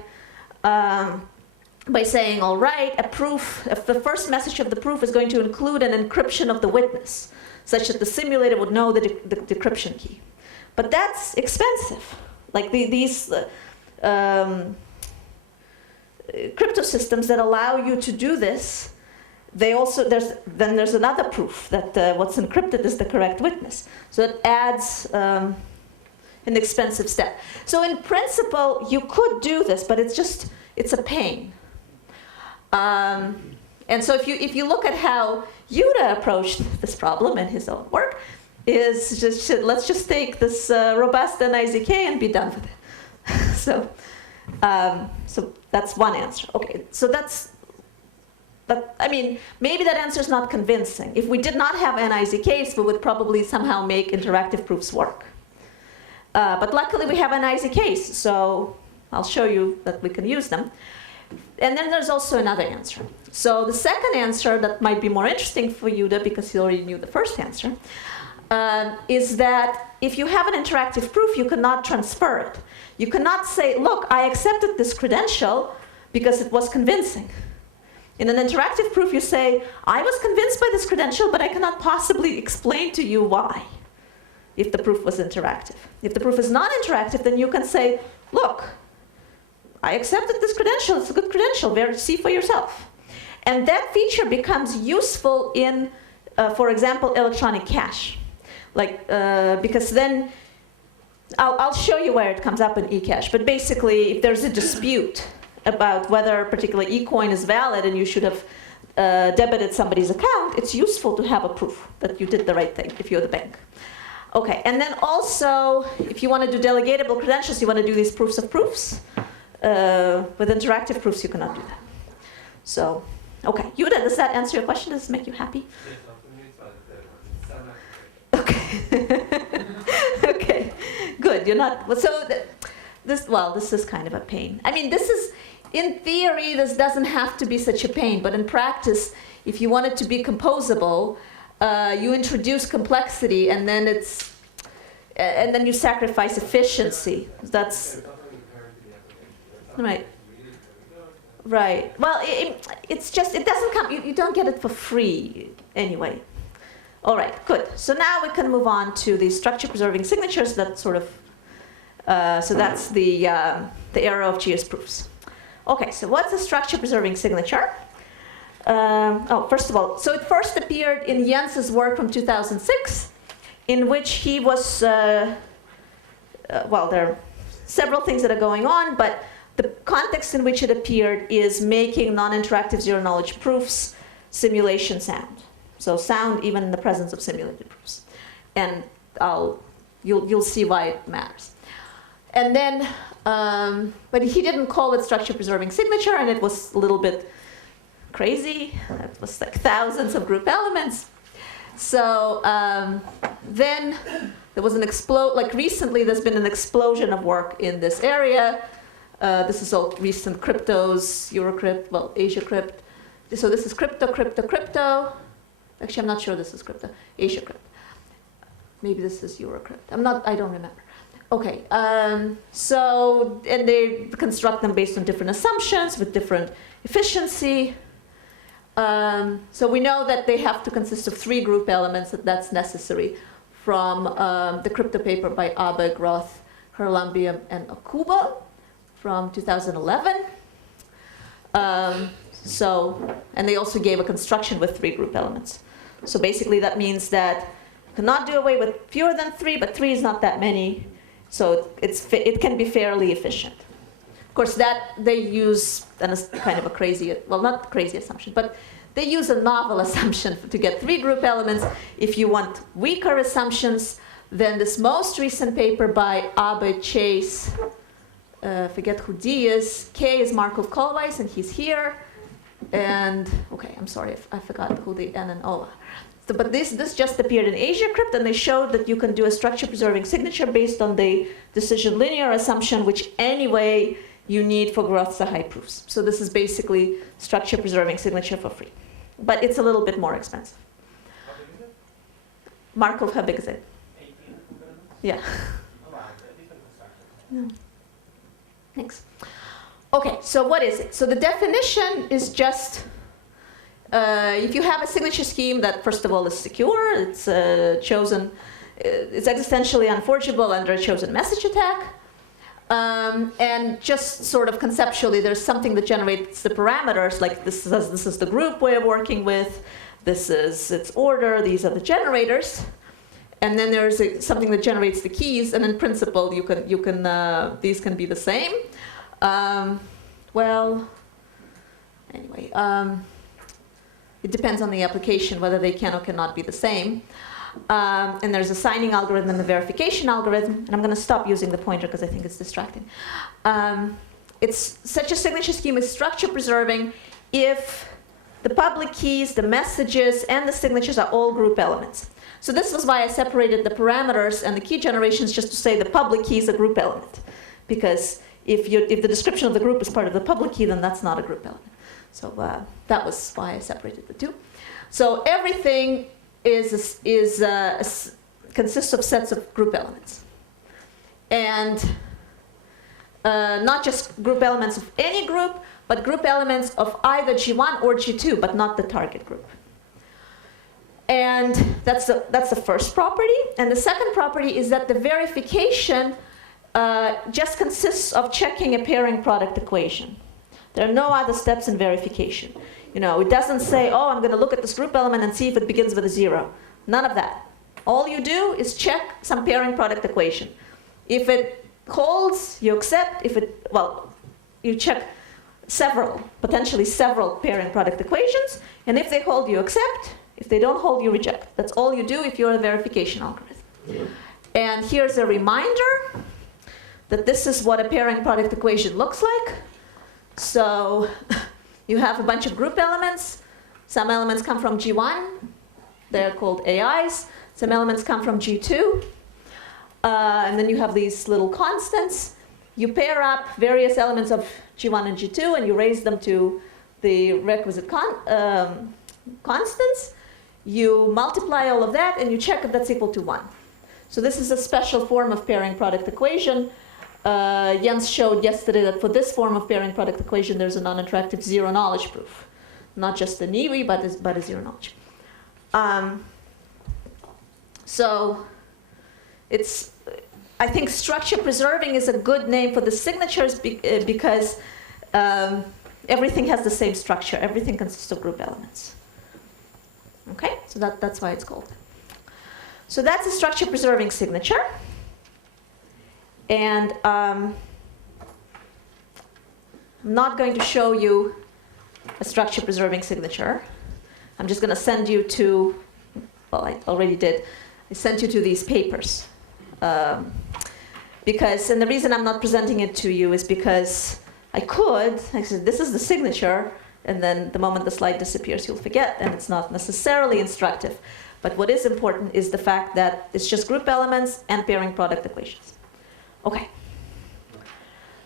saying, all right, a proof, if the first message of the proof is going to include an encryption of the witness, such that the simulator would know the decryption key. But that's expensive. Like these crypto systems that allow you to do this, they also, there's another proof that what's encrypted is the correct witness. So it adds an expensive step. So in principle, you could do this, but it's a pain. And so if you look at how Yuda approached this problem in his own work, is just, let's just take this robust NIZK and be done with it. So that's one answer. Okay, so I mean, maybe that answer is not convincing. If we did not have NIZKs, we would probably somehow make interactive proofs work. But luckily we have NIZKs, so I'll show you that we can use them. And then there's also another answer. So the second answer that might be more interesting for Yuda, because he already knew the first answer, is that if you have an interactive proof, you cannot transfer it. You cannot say, look, I accepted this credential because it was convincing. In an interactive proof, you say, I was convinced by this credential, but I cannot possibly explain to you why, if the proof was interactive. If the proof is non-interactive, then you can say, look, I accepted this credential, it's a good credential, see for yourself. And that feature becomes useful in, for example, electronic cash. Like, because then, I'll show you where it comes up in eCash, but basically, if there's a dispute about whether a particular eCoin is valid and you should have debited somebody's account, it's useful to have a proof that you did the right thing if you're the bank. Okay, and then also, if you want to do delegatable credentials, you want to do these proofs of proofs. With interactive proofs, you cannot do that. So, okay. Yuda, does that answer your question? Does this make you happy? Okay. Okay. Good. You're not. So this is kind of a pain. I mean, this is, in theory, this doesn't have to be such a pain, but in practice, if you want it to be composable, you introduce complexity, and then then you sacrifice efficiency. That's right. Right. Well, it's just, it doesn't come, you don't get it for free anyway. All right, good. So now we can move on to the structure-preserving signatures that sort of, so that's the era of GS proofs. Okay, so what's a structure-preserving signature? First of all, so it first appeared in Jens's work from 2006, in which he was, well, there are several things that are going on, but the context in which it appeared is making non-interactive zero-knowledge proofs simulation sound. So sound even in the presence of simulated proofs. And you'll see why it matters. And then, but he didn't call it structure-preserving signature, and it was a little bit crazy. It was like thousands of group elements. So then there was an like recently there's been an explosion of work in this area. This is all recent cryptos, Eurocrypt, well, AsiaCrypt. So this is crypto. Actually, I'm not sure this is crypto, AsiaCrypt. Maybe this is Eurocrypt. I don't remember. Okay, so, and they construct them based on different assumptions with different efficiency. So we know that they have to consist of 3 group elements, that's necessary from the crypto paper by Abe, Groth, Harlambian, and Okubo from 2011. And they also gave a construction with 3 group elements. So basically that means that you cannot do away with fewer than 3, but 3 is not that many. So it can be fairly efficient. Of course, that they use kind of a crazy, well, not crazy assumption, but they use a novel assumption to get 3 group elements. If you want weaker assumptions, then this most recent paper by Abe, Chase, forget who D is, K is Markov Kollweiss, and he's here. And, okay, I'm sorry, I forgot who the N and O are. So, but this just appeared in AsiaCrypt, and they showed that you can do a structure-preserving signature based on the decision linear assumption, which anyway you need for Groth-Sahai proofs. So this is basically structure-preserving signature for free. But it's a little bit more expensive. How big is it? Markov, how big is it? 18 components? Yeah. Oh, wow, it's a decent construction. No. Thanks. Okay, so what is it? So the definition is just, if you have a signature scheme that, first of all, is secure, it's chosen, it's existentially unforgeable under a chosen message attack, and just sort of conceptually, there's something that generates the parameters, like this is the group we're working with, this is its order, these are the generators, and then there's something that generates the keys, and in principle, these can be the same. Well, anyway, it depends on the application whether they can or cannot be the same. And there's a signing algorithm and the verification algorithm. And I'm going to stop using the pointer because I think it's distracting. It's such a signature scheme is structure preserving if the public keys, the messages, and the signatures are all group elements. So this was why I separated the parameters and the key generations just to say the public key is a group element. Because if the description of the group is part of the public key, then that's not a group element. So that was why I separated the two. So everything consists of sets of group elements. And not just group elements of any group, but group elements of either G1 or G2, but not the target group. And that's the first property. And the second property is that the verification just consists of checking a pairing product equation. There are no other steps in verification. You know, it doesn't say, oh, I'm going to look at this group element and see if it begins with a 0. None of that. All you do is check some pairing product equation. If it holds, you accept. You check potentially several pairing product equations. And if they hold, you accept. If they don't hold, you reject. That's all you do if you're a verification algorithm. And here's a reminder that this is what a pairing product equation looks like. So you have a bunch of group elements. Some elements come from G1. They're called AIs. Some elements come from G2. And then you have these little constants. You pair up various elements of G1 and G2, and you raise them to the requisite constants. You multiply all of that, and you check if that's equal to 1. So this is a special form of pairing product equation. Jens showed yesterday that for this form of pairing product equation, there's a non-interactive zero knowledge proof. Not just a NIWI, but a zero knowledge. So I think structure preserving is a good name for the signatures because everything has the same structure. Everything consists of group elements. Okay, so that's why it's called. So that's a structure preserving signature. And I'm not going to show you a structure preserving signature. I'm just going to send you to, well, I already did. I sent you to these papers. And the reason I'm not presenting it to you is because I said, this is the signature, and then the moment the slide disappears, you'll forget, and it's not necessarily instructive. But what is important is the fact that it's just group elements and pairing product equations. Okay.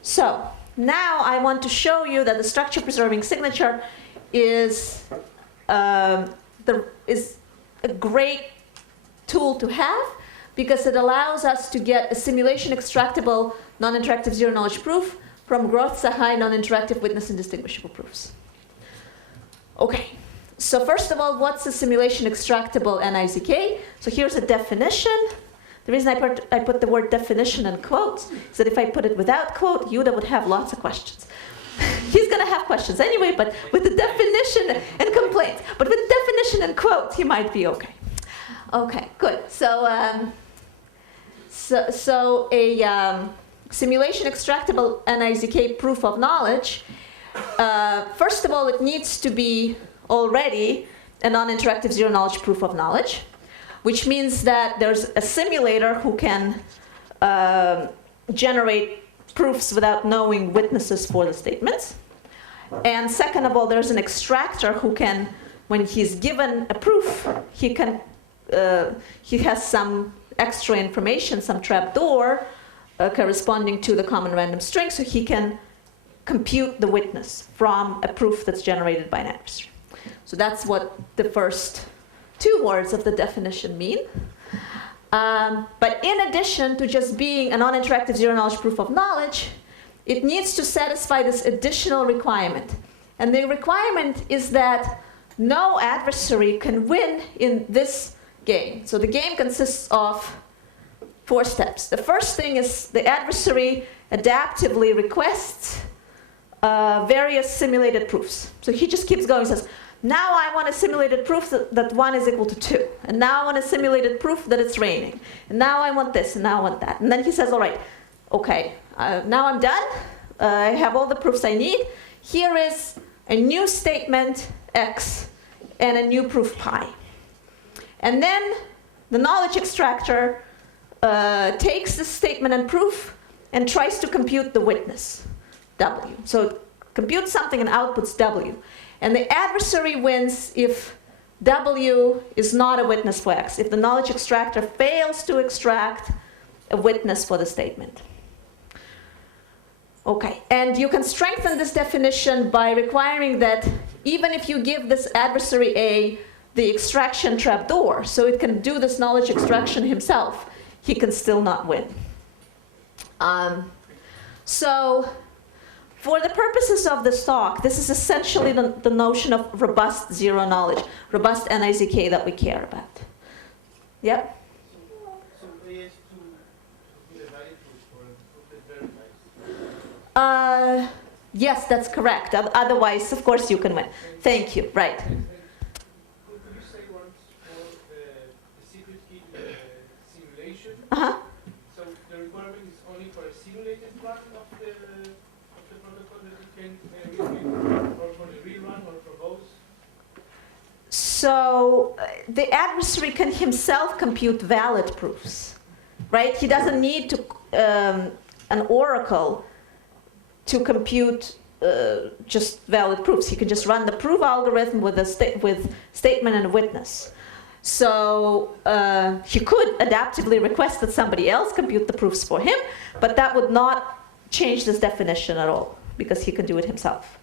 So now I want to show you that the structure preserving signature is a great tool to have, because it allows us to get a simulation extractable non-interactive zero knowledge proof from Groth-Sahai non-interactive witness indistinguishable proofs. Okay, so first of all, what's a simulation extractable NIZK? So here's a definition. The reason I put the word definition in quotes is that if I put it without quote, Yuda would have lots of questions. He's going to have questions anyway, but with the definition and complaints. But with the definition and quote, he might be okay. Okay, good. So, a simulation extractable NIZK proof of knowledge, first of all, it needs to be already a non-interactive zero knowledge proof of knowledge, which means that there's a simulator who can generate proofs without knowing witnesses for the statements. And second of all, there's an extractor who can, when he's given a proof, he has some extra information, some trapdoor corresponding to the common random string, so he can compute the witness from a proof that's generated by an adversary. So that's what the first two words of the definition mean. But in addition to just being a non-interactive zero knowledge proof of knowledge, it needs to satisfy this additional requirement. And the requirement is that no adversary can win in this game. So the game consists of 4 steps. The first thing is the adversary adaptively requests various simulated proofs. So he just keeps going and says, now I want a simulated proof that 1 is equal to 2. And now I want a simulated proof that it's raining. And now I want this, and now I want that. And then he says, all right, okay, now I'm done. I have all the proofs I need. Here is a new statement, x, and a new proof, pi. And then the knowledge extractor takes this statement and proof and tries to compute the witness, w. So it computes something and outputs w. And the adversary wins if w is not a witness for x, if the knowledge extractor fails to extract a witness for the statement. Okay, and you can strengthen this definition by requiring that even if you give this adversary A the extraction trapdoor, so it can do this knowledge extraction himself, he can still not win. So for the purposes of this talk, this is essentially the notion of robust zero knowledge, robust NIZK that we care about. Yep? So A has to be a valid proof or a proof that verifies? Yes, that's correct. Otherwise, of course, you can win. Thank you. Right. Could you say once more the secret key to the simulation? Uh-huh. So the requirement is only for a simulated run of the protocol that it can retrieve, or for the real run, or for both? So the adversary can himself compute valid proofs, right? He doesn't need to an oracle to compute just valid proofs. He can just run the proof algorithm with statement and a witness. So he could adaptively request that somebody else compute the proofs for him, but that would not change this definition at all, because he can do it himself.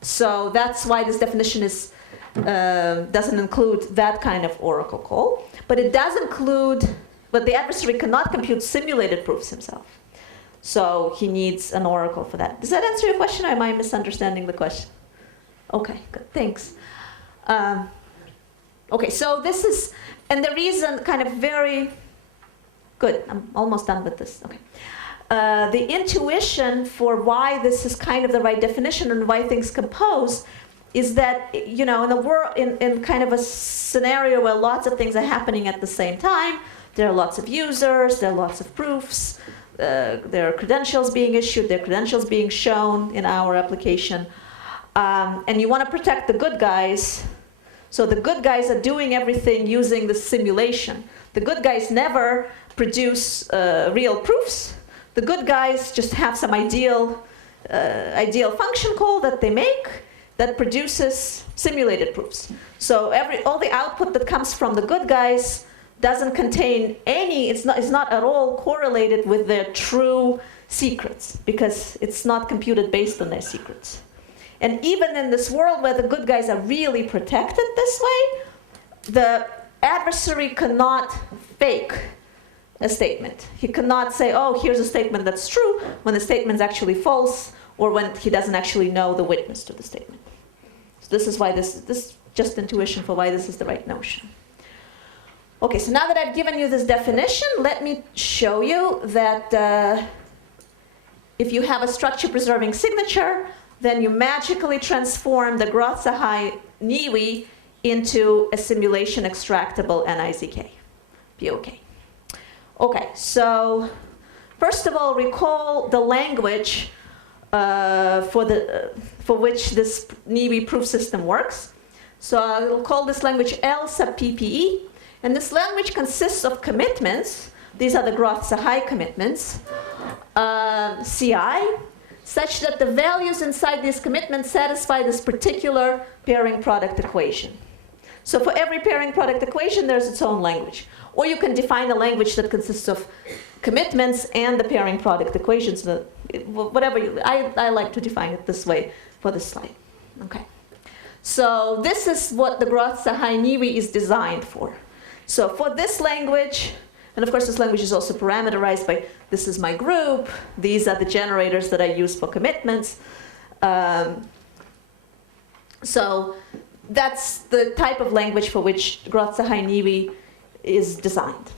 So that's why this definition is doesn't include that kind of oracle call, but it does include, but the adversary cannot compute simulated proofs himself. So he needs an oracle for that. Does that answer your question, or am I misunderstanding the question? Okay, good, thanks. Okay, so this is, and the reason kind of very, good, I'm almost done with this, okay. The intuition for why this is kind of the right definition and why things compose is that, you know, in the world, in kind of a scenario where lots of things are happening at the same time, there are lots of users, there are lots of proofs, there are credentials being issued, there are credentials being shown in our application, and you want to protect the good guys. So the good guys are doing everything using the simulation. The good guys never produce real proofs. The good guys just have some ideal function call that they make. that produces simulated proofs. So all the output that comes from the good guys doesn't contain any, it's not at all correlated with their true secrets, because it's not computed based on their secrets. And even in this world where the good guys are really protected this way, the adversary cannot fake a statement. He cannot say, oh, here's a statement that's true, when the statement's actually false, or when he doesn't actually know the witness to the statement. So this is why this is just intuition for why this is the right notion. Okay, so now that I've given you this definition, let me show you that if you have a structure-preserving signature, then you magically transform the Groth-Sahai-Niwi into a simulation extractable NIZK, POK. Okay, so first of all, recall the language for which this Niwi proof system works. So I'll call this language L sub PPE, and this language consists of commitments. These are the Groth-Sahai commitments, CI, such that the values inside these commitments satisfy this particular pairing product equation. So for every pairing product equation, there's its own language. Or you can define a language that consists of commitments and the pairing product equations. Whatever I like to define it this way for this slide. Okay. So this is what the Groth-Sahai-Niwi is designed for. So for this language, and of course this language is also parameterized by this is my group, these are the generators that I use for commitments. So that's the type of language for which Groth-Sahai-Niwi is designed.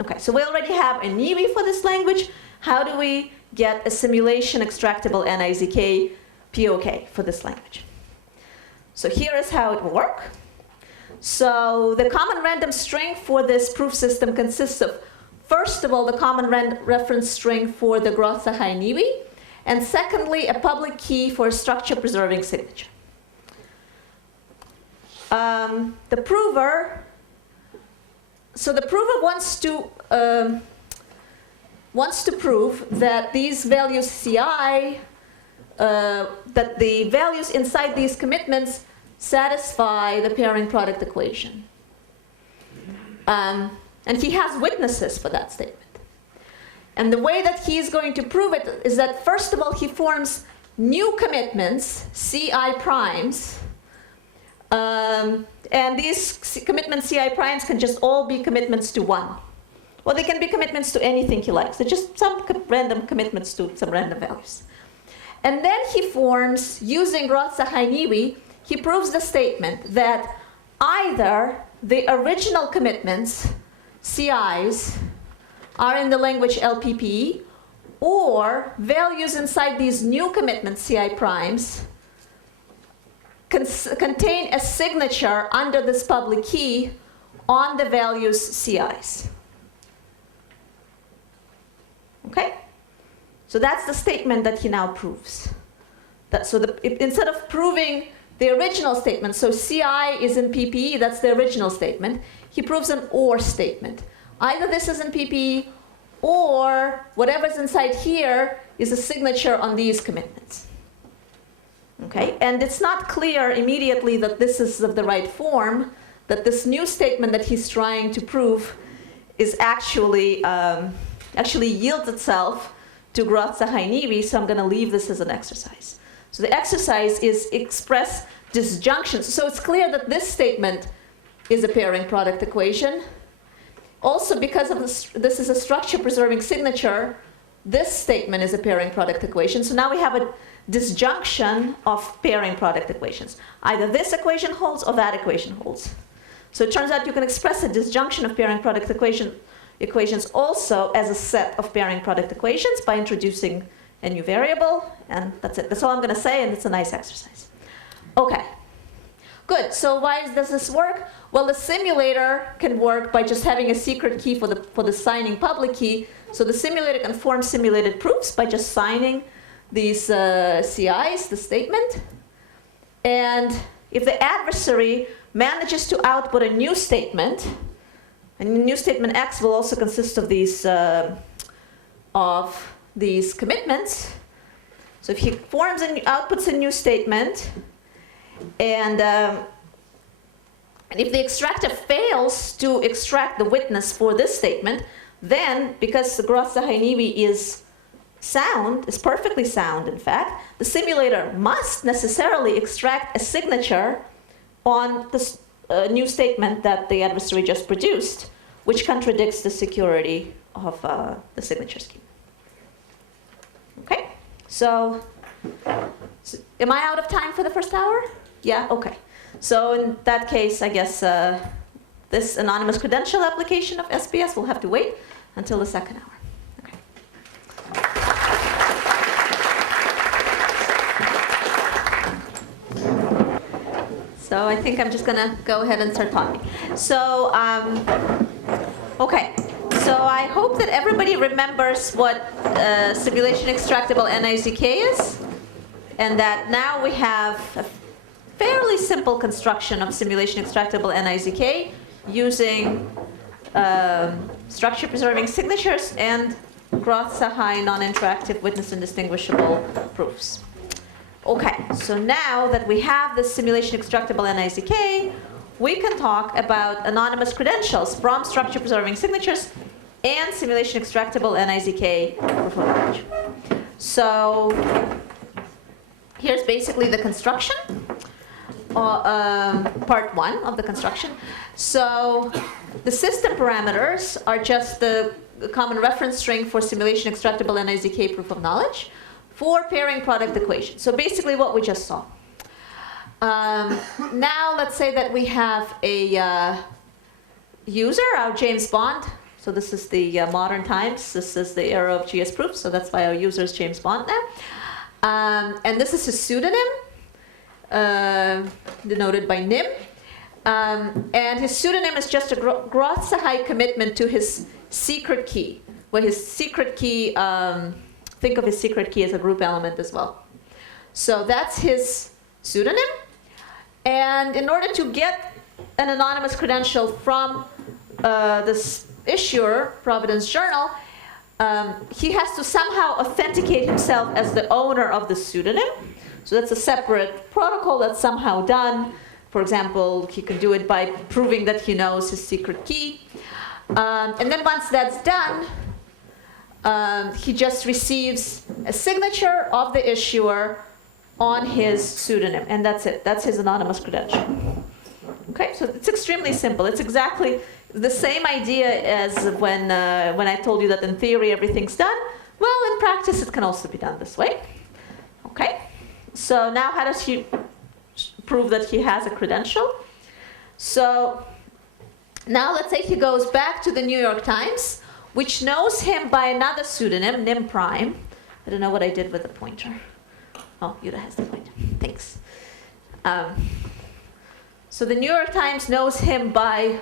Okay, so we already have a Niwi for this language. How do we get a simulation extractable NIZK POK for this language? So here is how it will work. So the common random string for this proof system consists of, first of all, the common reference string for the Groth-Sahai-Niwi, and secondly, a public key for a structure-preserving signature. The prover wants to prove that these values CI, that the values inside these commitments satisfy the pairing product equation. And he has witnesses for that statement. And the way that he is going to prove it is that, first of all, he forms new commitments, CI primes. And these commitments, CI primes, can just all be commitments to one. Well, they can be commitments to anything he likes. They're just some random commitments to some random values. And then he forms, using Groth-Sahai-Niwi, he proves the statement that either the original commitments, CIs, are in the language LPPE, or values inside these new commitments, CI primes, contain a signature under this public key on the values CIs. Okay? So that's the statement that he now proves. Instead of proving the original statement, so CI is in PPE, that's the original statement, he proves an OR statement. Either this is in PPE, or whatever's inside here is a signature on these commitments. Okay? And it's not clear immediately that this is of the right form, that this new statement that he's trying to prove is actually yields itself to Groth-Sahai-Niwi, so I'm going to leave this as an exercise. So the exercise is express disjunctions. So it's clear that this statement is a pairing product equation. Also, because of this is a structure-preserving signature, this statement is a pairing product equation. So now we have a disjunction of pairing product equations. Either this equation holds or that equation holds. So it turns out you can express a disjunction of pairing product equations also as a set of pairing product equations by introducing a new variable, and that's it. That's all I'm going to say, and it's a nice exercise. Okay, good. So why does this work? Well, the simulator can work by just having a secret key for the signing public key. So the simulator can form simulated proofs by just signing these CIs, the statement. And if the adversary manages to output a new statement, and the new statement X will also consist of these commitments. So if he forms and outputs a new statement, And if the extractor fails to extract the witness for this statement, then because the Groth-Zahainiwi is sound, is perfectly sound in fact, the simulator must necessarily extract a signature on this new statement that the adversary just produced, which contradicts the security of the signature scheme. Okay, so am I out of time for the first hour? Yeah, okay. So in that case, I guess this anonymous credential application of SBS will have to wait until the second hour. Okay. So I think I'm just going to go ahead and start talking. So, okay. So I hope that everybody remembers what simulation extractable NIZK is, and that now we have a fairly simple construction of simulation extractable NIZK using structure preserving signatures and Groth-Zahai non-interactive witness indistinguishable proofs. Okay, so now that we have this simulation extractable NIZK, we can talk about anonymous credentials from structure preserving signatures and simulation extractable NIZK proof of knowledge. So here's basically the construction, part one of the construction. So the system parameters are just the common reference string for simulation extractable NIZK proof of knowledge for pairing product equation. So basically what we just saw. Now let's say that we have a user, our James Bond. So this is the modern times. This is the era of GS proofs. So that's why our user is James Bond now. And this is his pseudonym, denoted by NIM. And his pseudonym is just a Groth-Zahai commitment to his secret key, where his secret key, think of his secret key as a group element as well. So that's his pseudonym. And in order to get an anonymous credential from this issuer, Providence Journal, he has to somehow authenticate himself as the owner of the pseudonym. So that's a separate protocol that's somehow done. For example, he can do it by proving that he knows his secret key. And then once that's done, he just receives a signature of the issuer on his pseudonym. And that's it. That's his anonymous credential. Okay, so it's extremely simple. It's exactly the same idea as when I told you that in theory everything's done. Well, in practice it can also be done this way. Okay, so now how does he prove that he has a credential? So now let's say he goes back to the New York Times, which knows him by another pseudonym, Nim Prime. I don't know what I did with the pointer. Oh, Yuda has the pointer. Thanks. So the New York Times knows him by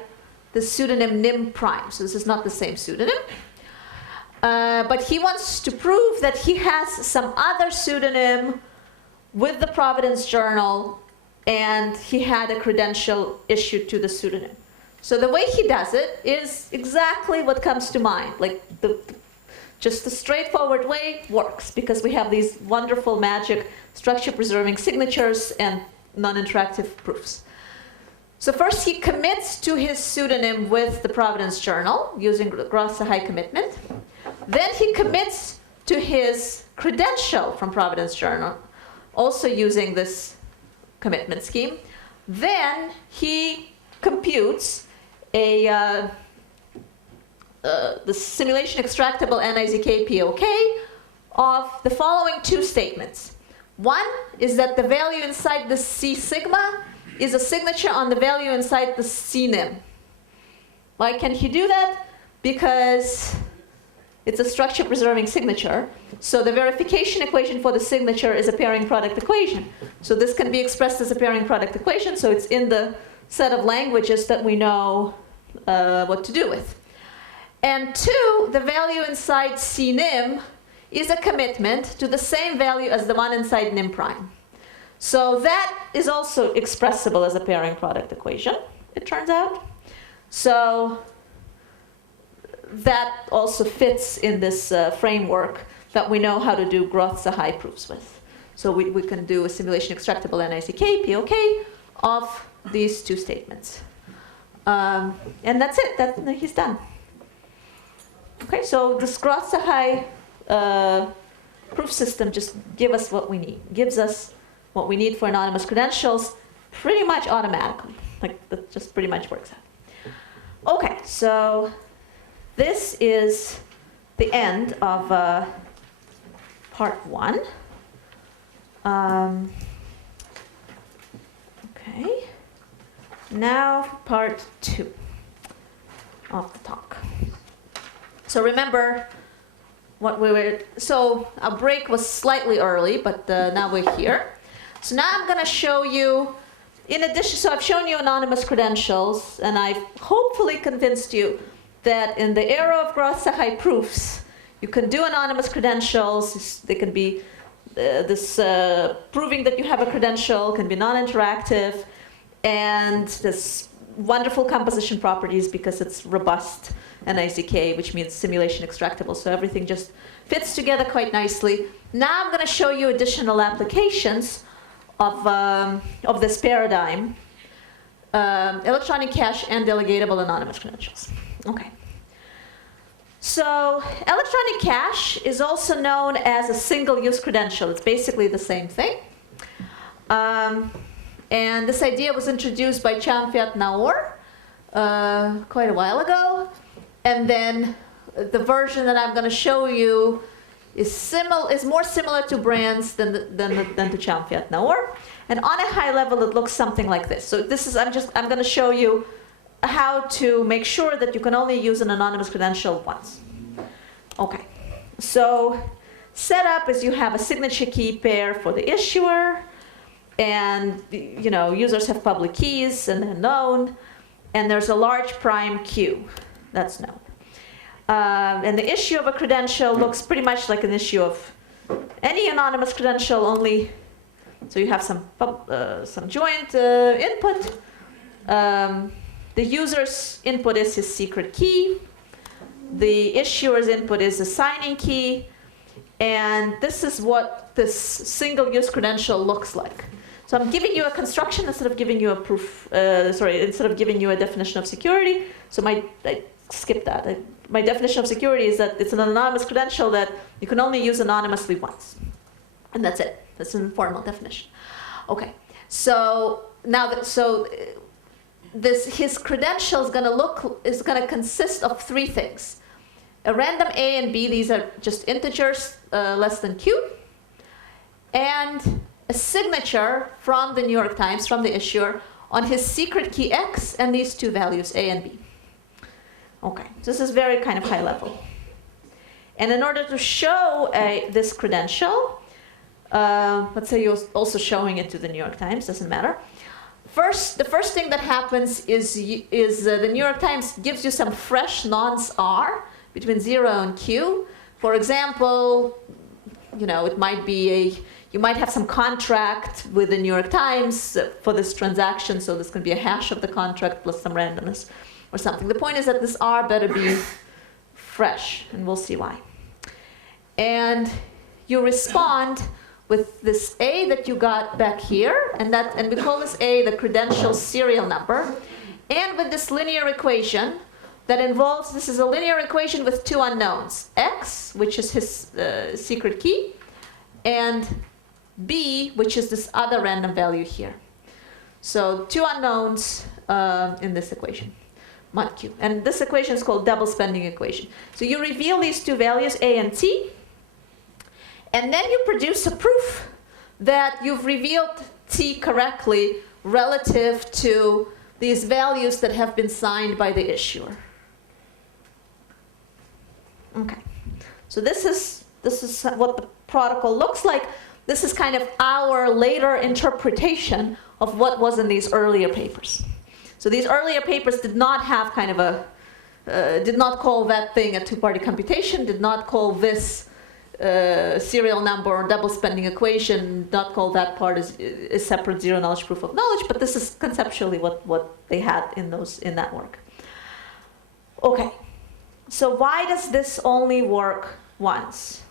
the pseudonym Nim Prime. So this is not the same pseudonym. But he wants to prove that he has some other pseudonym with the Providence Journal, and he had a credential issued to the pseudonym. So the way he does it is exactly what comes to mind. Like just the straightforward way works, because we have these wonderful magic structure-preserving signatures and non-interactive proofs. So first he commits to his pseudonym with the Providence Journal using Groth-Zahai commitment. Then he commits to his credential from Providence Journal, also using this commitment scheme. Then he computes the simulation extractable NIZK POK of the following two statements. One is that the value inside the C sigma is a signature on the value inside the CNIM. Why can he do that? Because it's a structure preserving signature. So the verification equation for the signature is a pairing product equation. So this can be expressed as a pairing product equation. So it's in the set of languages that we know what to do with. And two, the value inside CNIM is a commitment to the same value as the one inside NIM prime. So that is also expressible as a pairing product equation, it turns out. So that also fits in this framework that we know how to do Groth-Zahai proofs with. So we can do a simulation extractable NICK, POK of these two statements. And that's it, he's done. Okay, so this Grotz-Sahai proof system just gives us what we need for anonymous credentials pretty much automatically. Like, that just pretty much works out. Okay, so this is the end of part 1. Okay, now part 2 of the talk. So remember what we were, so our break was slightly early, but now we're here. So now I'm going to show you, in addition, so I've shown you anonymous credentials, and I've hopefully convinced you that in the era of Grotz-Sahai proofs, you can do anonymous credentials. They can be proving that you have a credential can be non-interactive, and this wonderful composition properties because it's robust and NICK, which means simulation extractable. So everything just fits together quite nicely. Now I'm going to show you additional applications of this paradigm, electronic cache and delegatable anonymous credentials. Okay. So electronic cache is also known as a single-use credential. It's basically the same thing. And this idea was introduced by Chamfiat Naor quite a while ago. And then the version that I'm going to show you is more similar to Brand's than to Chamfiat Naor. And on a high level, it looks something like this. So this is I'm going to show you how to make sure that you can only use an anonymous credential once. Okay. So setup is you have a signature key pair for the issuer, and users have public keys and they're known, and there's a large prime queue that's known. And the issue of a credential looks pretty much like an issue of any anonymous credential, only so you have some joint input. The user's input is his secret key. The issuer's input is a signing key. And this is what this single-use credential looks like. So I'm giving you a construction instead of giving you a proof, instead of giving you a definition of security. So I skipped that. My definition of security is that it's an anonymous credential that you can only use anonymously once. And that's it. That's an informal definition. Okay. So now his credential is going to consist of 3 things. A random A and B, these are just integers less than Q, and a signature from the New York Times, from the issuer, on his secret key X and these 2 values, A and B. Okay, this is very kind of high level. And in order to show this credential, let's say you're also showing it to the New York Times, doesn't matter. The first thing that happens is the New York Times gives you some fresh nonce R between 0 and Q. For example, it might be you might have some contract with the New York Times for this transaction, so this can be a hash of the contract plus some randomness or something. The point is that this R better be fresh, and we'll see why. And you respond with this A that you got back here, and we call this A the credential serial number, and with this linear equation that involves, this is a linear equation with 2 unknowns, X, which is his secret key, and B, which is this other random value here. So 2 unknowns in this equation, mod Q. And this equation is called double spending equation. So you reveal these 2 values, A and T, and then you produce a proof that you've revealed T correctly relative to these values that have been signed by the issuer. Okay, so this is what the protocol looks like. This is kind of our later interpretation of what was in these earlier papers. So these earlier papers did not have kind of did not call that thing a 2-party computation, did not call this serial number or double spending equation, not call that part as a separate zero knowledge proof of knowledge, but this is conceptually what they had in that work. Okay, so why does this only work once?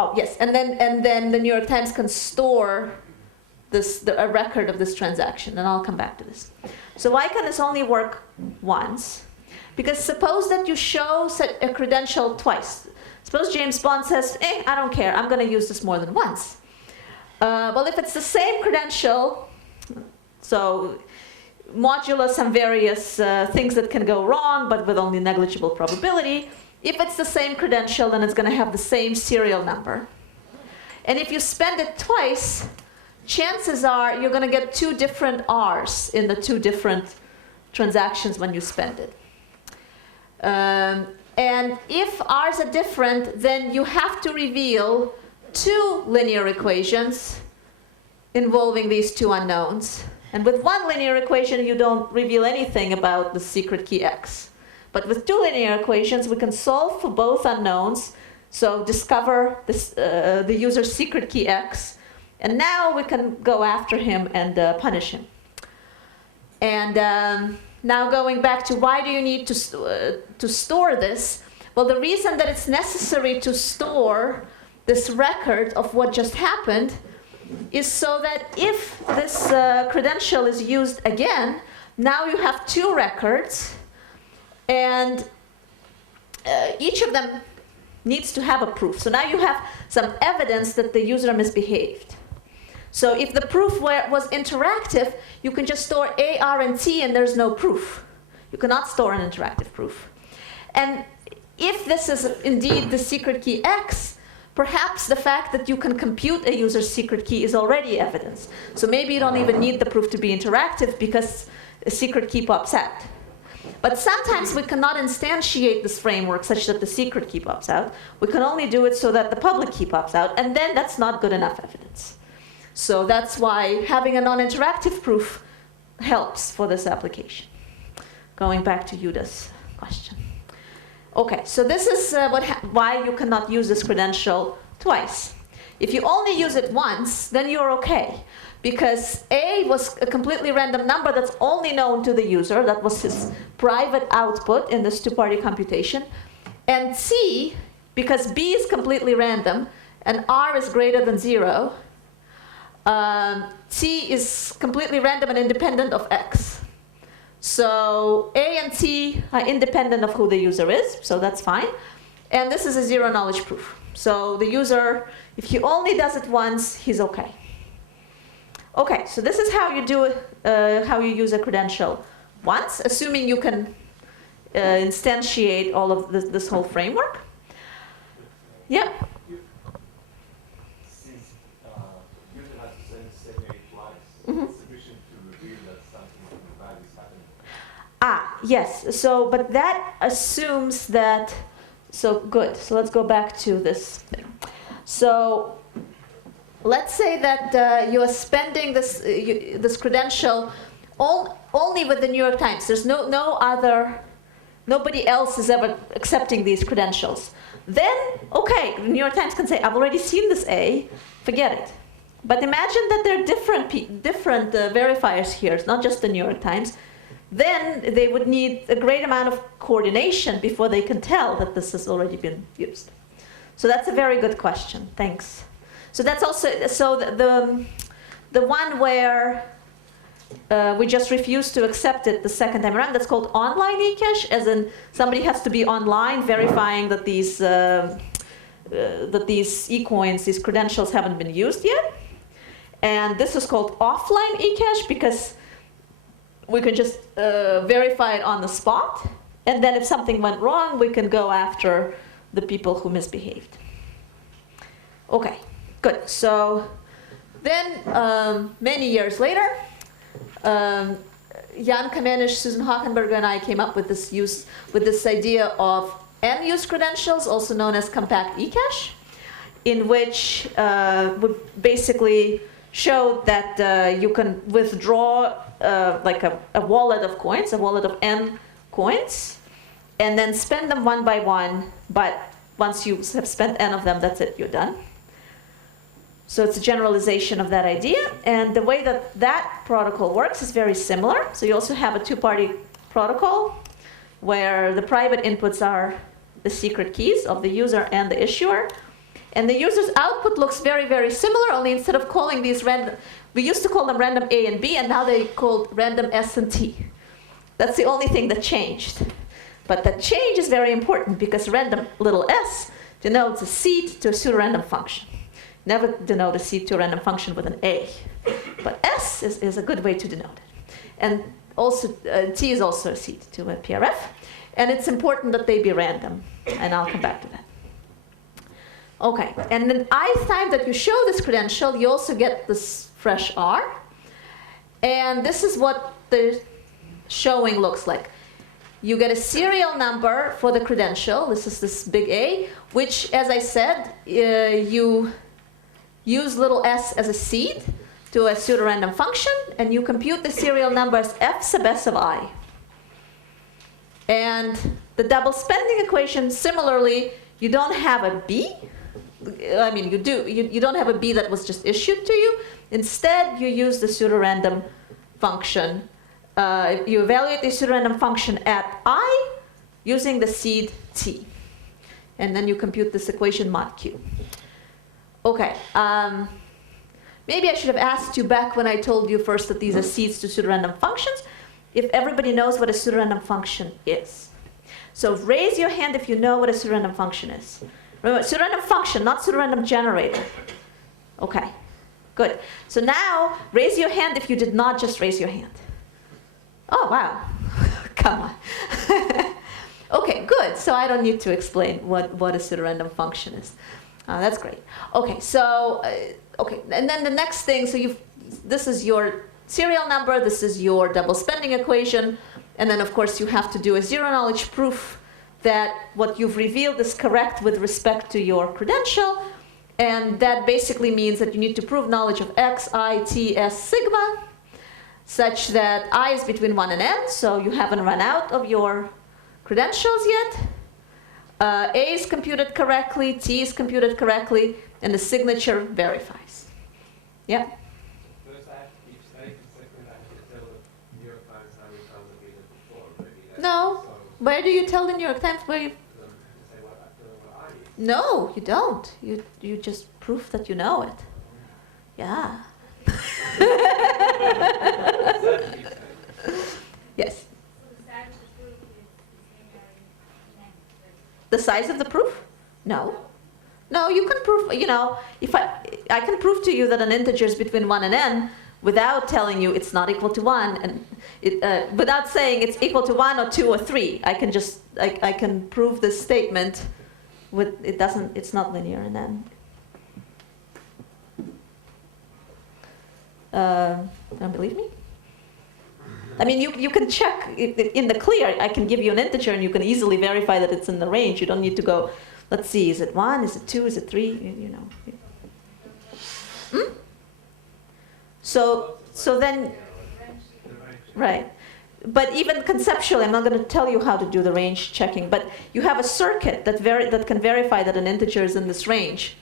Oh, yes, and then the New York Times can store a record of this transaction, and I'll come back to this. So why can this only work once? Because suppose that you show a credential twice. Suppose James Bond says, I don't care, I'm going to use this more than once. Well, if it's the same credential, so modulo some various things that can go wrong, but with only negligible probability. If it's the same credential, then it's going to have the same serial number. And if you spend it twice, chances are you're going to get 2 different R's in the 2 different transactions when you spend it. And if R's are different, then you have to reveal 2 linear equations involving these 2 unknowns. And with 1 linear equation, you don't reveal anything about the secret key X. But with 2 linear equations, we can solve for both unknowns. So discover this, the user's secret key X. And now we can go after him and punish him. And now going back to why do you need to store this? Well, the reason that it's necessary to store this record of what just happened is so that if this credential is used again, now you have 2 records, and each of them needs to have a proof. So now you have some evidence that the user misbehaved. So if the proof was interactive, you can just store A, R, and T, and there's no proof. You cannot store an interactive proof. And if this is indeed the secret key X, perhaps the fact that you can compute a user's secret key is already evidence. So maybe you don't even need the proof to be interactive because a secret key pops out. But sometimes we cannot instantiate this framework such that the secret key pops out. We can only do it so that the public key pops out, and then that's not good enough evidence. So that's why having a non-interactive proof helps for this application. Going back to Yuda's question. Okay, so this is why you cannot use this credential twice. If you only use it once, then you're okay. Because A was a completely random number that's only known to the user. That was his private output in this 2-party computation. And C, because B is completely random and R is greater than 0, T is completely random and independent of X. So A and T are independent of who the user is, so that's fine. And this is a 0 knowledge proof. So the user, if he only does it once, he's okay. Okay, so this is how you do it, how you use a credential once, assuming you can instantiate all of this whole framework. Yeah? Since user has to send the same A twice, it's sufficient to reveal that something bad is happening. Yes, so, but that assumes that, so good, so let's go back to this thing. So, let's say that you are spending this credential only with the New York Times. There's nobody else is ever accepting these credentials. Then, okay, the New York Times can say, I've already seen this A, forget it. But imagine that there are different verifiers here, it's not just the New York Times. Then they would need a great amount of coordination before they can tell that this has already been used. So that's a very good question, thanks. So that's also, so the one where we just refuse to accept it the second time around, that's called online eCash, as in somebody has to be online verifying that these e-coins, these credentials haven't been used yet. And this is called offline eCash because we can just verify it on the spot. And then if something went wrong, we can go after the people who misbehaved. Okay. Good. So then, many years later, Jan Kamenisch, Susan Hockenberger, and I came up with this idea of M-use credentials, also known as compact eCash, in which we basically showed that you can withdraw like a wallet of coins, a wallet of N coins, and then spend them one by one. But once you have spent N of them, that's it, you're done. So it's a generalization of that idea. And the way that that protocol works is very similar. So you also have a 2-party protocol where the private inputs are the secret keys of the user and the issuer. And the user's output looks very, very similar, only instead of calling these random, we used to call them random A and B, and now they called random S and T. That's the only thing that changed. But that change is very important because random little s denotes a seed to a pseudorandom function. Never denote a seed to a random function with an A. But S is a good way to denote it. And also, T is also a seed to a PRF. And it's important that they be random. And I'll come back to that. Okay, and then ith time that you show this credential, you also get this fresh R. And this is what the showing looks like. You get a serial number for the credential. This is this big A, which, as I said, you use little s as a seed to a pseudorandom function, and you compute the serial number as f sub s of I. And the double spending equation, similarly, you don't have a B. I mean, you do. You don't have a B that was just issued to you. Instead, you use the pseudorandom function. You evaluate the pseudorandom function at I using the seed T. And then you compute this equation mod Q. Okay. Maybe I should have asked you back when I told you first that these are seeds to pseudorandom functions, if everybody knows what a pseudorandom function is. So raise your hand if you know what a pseudorandom function is. Remember, pseudorandom function, not pseudorandom generator. Okay, good. So now, raise your hand if you did not just raise your hand. Oh, wow. Come on. Okay, good. So I don't need to explain what a pseudorandom function is. That's great. Okay, so, okay, and then the next thing, so this is your serial number, this is your double spending equation, and then of course you have to do a zero knowledge proof that what you've revealed is correct with respect to your credential, and that basically means that you need to prove knowledge of x, I, t, s, sigma, such that I is between 1 and n, so you haven't run out of your credentials yet. A is computed correctly, T is computed correctly, and the signature verifies. Yeah? First, I have to keep state, and second, I have to tell the New York Times how many times I've been there before. Maybe that's No. so, Where do you tell the New York Times where you... I have to say what I tell them what I need. No, you don't. You just prove that you know it. Yeah. Yes. The size of the proof? No. No, you can prove, you know, if I can prove to you that an integer is between 1 and n without telling you it's not equal to 1, and without saying it's equal to 1 or 2 or 3. I can just, I can prove this statement with, it's not linear in n. Don't believe me? I mean, you can check in the clear. I can give you an integer, and you can easily verify that it's in the range. You don't need to go, let's see, is it 1, is it 2, is it 3? You know. Hmm? So then, right. But even conceptually, I'm not going to tell you how to do the range checking, but you have a circuit that can verify that an integer is in this range,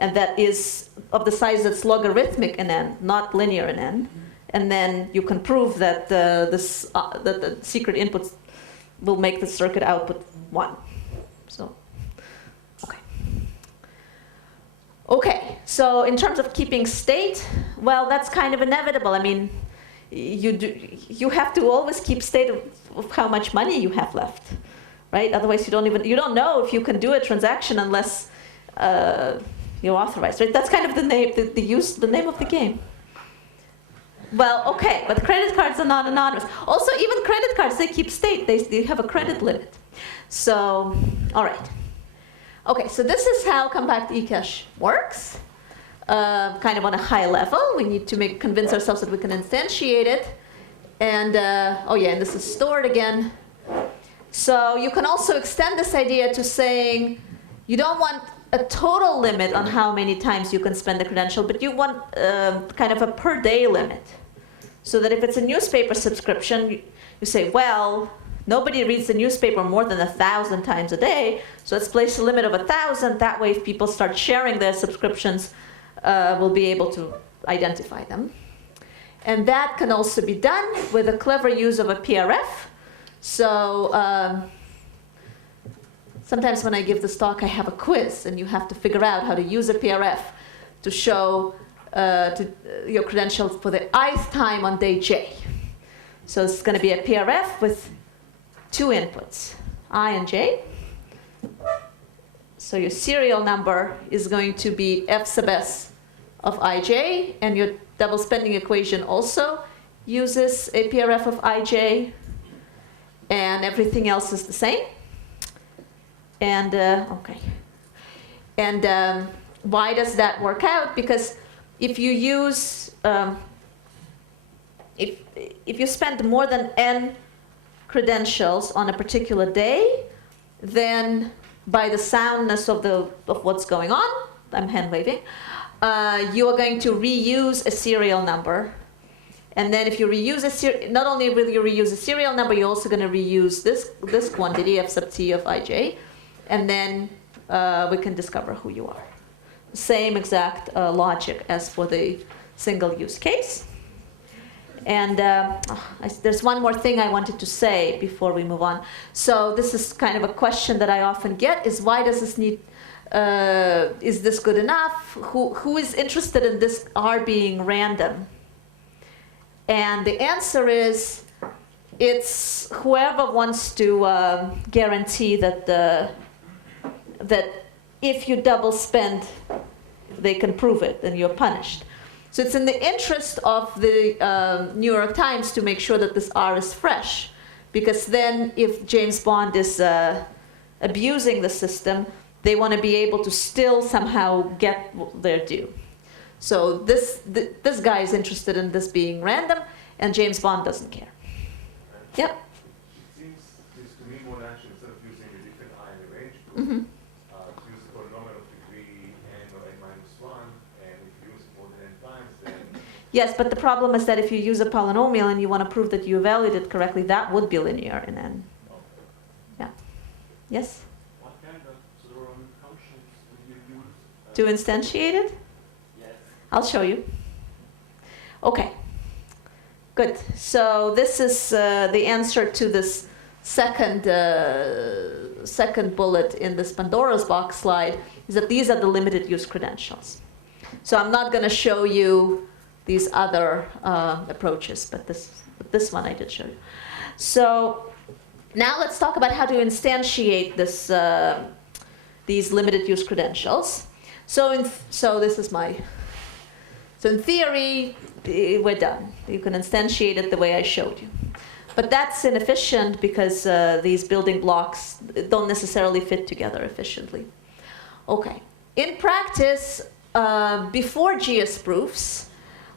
and that is of the size that's logarithmic in n, not linear in n. And then you can prove that that the secret inputs will make the circuit output 1. So, okay. Okay, so in terms of keeping state, well, that's kind of inevitable. I mean, you have to always keep state of how much money you have left, right? Otherwise, you don't know if you can do a transaction unless you're authorized, right? That's kind of the name of the game. Well, okay, but credit cards are not anonymous. Also, even credit cards, they keep state. They have a credit limit. So, all right. Okay, so this is how compact eCash works. Kind of on a high level. We need to convince ourselves that we can instantiate it. And, oh yeah, and this is stored again. So you can also extend this idea to saying you don't want a total limit on how many times you can spend the credential, but you want kind of a per day limit. So that if it's a newspaper subscription, you say, well, nobody reads the newspaper more than 1,000 times a day, so let's place a limit of 1,000. That way, if people start sharing their subscriptions, we'll be able to identify them. And that can also be done with a clever use of a PRF. So sometimes when I give this talk, I have a quiz, and you have to figure out how to use a PRF to show your credentials for the ith time on day j. So it's going to be a PRF with two inputs, I and j. So your serial number is going to be f sub s of ij, and your double spending equation also uses a PRF of ij, and everything else is the same. And okay. And why does that work out? Because if you use, if you spend more than n credentials on a particular day, then by the soundness of what's going on, I'm hand waving, you are going to reuse a serial number. And then if you reuse not only will you reuse a serial number, you're also going to reuse this quantity f sub t of ij, and then we can discover who you are. Same exact logic as for the single use case. And there's one more thing I wanted to say before we move on. So this is kind of a question that I often get, is why does this need, is this good enough? Who is interested in this R being random? And the answer is, it's whoever wants to guarantee that that if you double spend, they can prove it, then you're punished. So it's in the interest of the New York Times to make sure that this R is fresh, because then if James Bond is abusing the system, they want to be able to still somehow get their due. So this guy is interested in this being random, and James Bond doesn't care. Yep. It seems this to me more natural, instead of using a different I in the range group, Mm-hmm. to use a polynomial of degree n or n minus 1, and if you use it more than n times, then... Yes, but the problem is that if you use a polynomial and you want to prove that you evaluated it correctly, that would be linear in n. Yeah. Yes? What kind of Zoroastrian functions do you use? To instantiate it? Yes. I'll show you. Okay. Good. So this is the answer to this second bullet in this Pandora's box slide, is that these are the limited use credentials. So I'm not going to show you these other approaches, but this one I did show you. So now let's talk about how to instantiate these limited use credentials. So this is my... So in theory, we're done. You can instantiate it the way I showed you. But that's inefficient because these building blocks don't necessarily fit together efficiently. Okay. In practice, before GS proofs,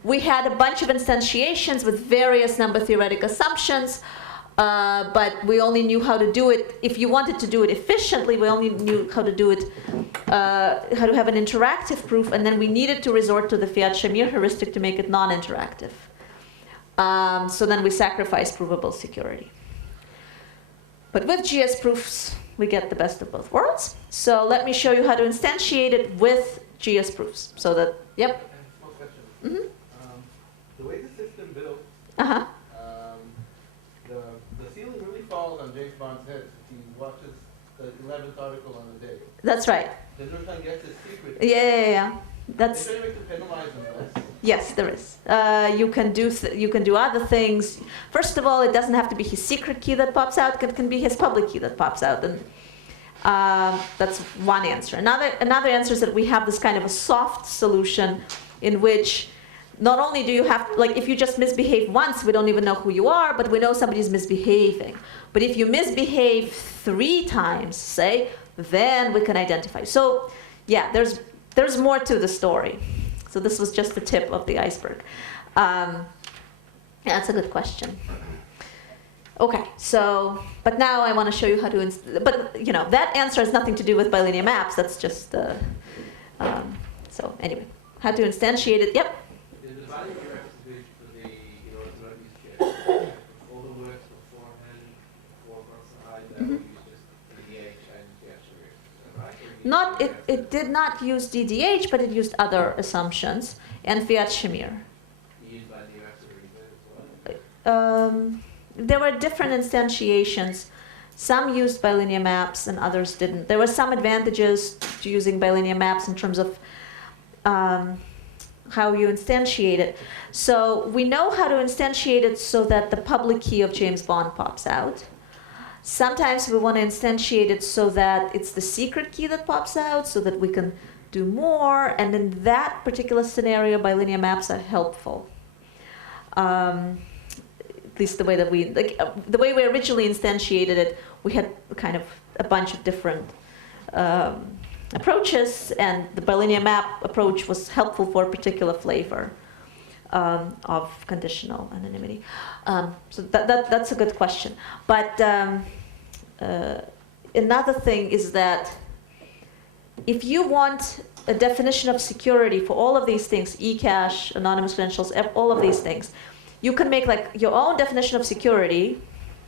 we had a bunch of instantiations with various number theoretic assumptions, but we only knew how to do it. If you wanted to do it efficiently, we only knew how to do it, how to have an interactive proof, and then we needed to resort to the Fiat-Shamir heuristic to make it non-interactive. So then we sacrificed provable security. But with GS proofs, we get the best of both worlds. So let me show you how to instantiate it with GS proofs. So that, yep. And small question. Mm-hmm. The way the system built, Uh-huh. the ceiling really falls on James Bond's head if he watches the 11th article on the day. That's right. The New York Times gets his secret. Yeah. Is That's... there any way to penalize him less? Yes, there is. You can do other things. First of all, it doesn't have to be his secret key that pops out. It can be his public key that pops out, and that's one answer. Another answer is that we have this kind of a soft solution in which not only do you have, like, if you just misbehave once, we don't even know who you are, but we know somebody's misbehaving. But if you misbehave 3 times, say, then we can identify. So, yeah, there's more to the story. So this was just the tip of the iceberg. Yeah, that's a good question. Okay, so, but now I want to show you how to, but you know, that answer has nothing to do with bilinear maps. That's just, so anyway, how to instantiate it, yep. Is the value of your representation for the, you know, it's not these all the works beforehand, before I that we use just DDH and the actual right? Not, it did not use DDH, but it used other assumptions and Fiat-Shamir. Used by the US as well? There were different instantiations Some used bilinear maps and others didn't. There were some advantages to using bilinear maps in terms of how you instantiate it. So we know how to instantiate it so that the public key of James Bond pops out. Sometimes we want to instantiate it so that it's the secret key that pops out, so that we can do more. And in that particular scenario, bilinear maps are helpful. At least the way that the way we originally instantiated it, we had kind of a bunch of different approaches, and the bilinear map approach was helpful for a particular flavor of conditional anonymity. So that's a good question. But another thing is that if you want a definition of security for all of these things, eCash, anonymous credentials, all of these things, you can make like your own definition of security.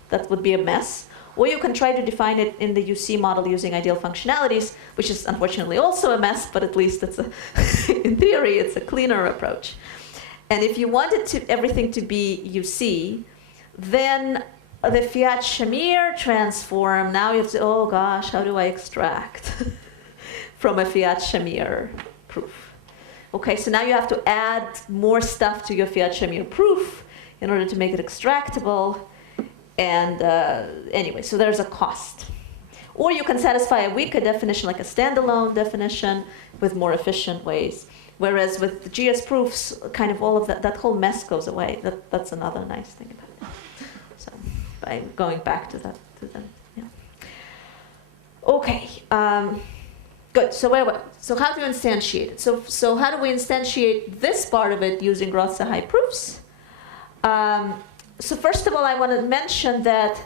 That would be a mess. Or you can try to define it in the UC model using ideal functionalities, which is unfortunately also a mess, but at least it's in theory, it's a cleaner approach. And if you wanted everything to be UC, then the Fiat Shamir transform, now you have to, oh gosh, how do I extract from a Fiat Shamir proof? Okay, so now you have to add more stuff to your Fiat Shamir proof in order to make it extractable. And anyway, so there's a cost. Or you can satisfy a weaker definition, like a standalone definition, with more efficient ways. Whereas with the GS proofs, kind of all of that whole mess goes away. That's another nice thing about it. So by going back to that, yeah. Okay, good. So so how do you instantiate it? So how do we instantiate this part of it using Roth-Sahai proofs? So first of all, I want to mention that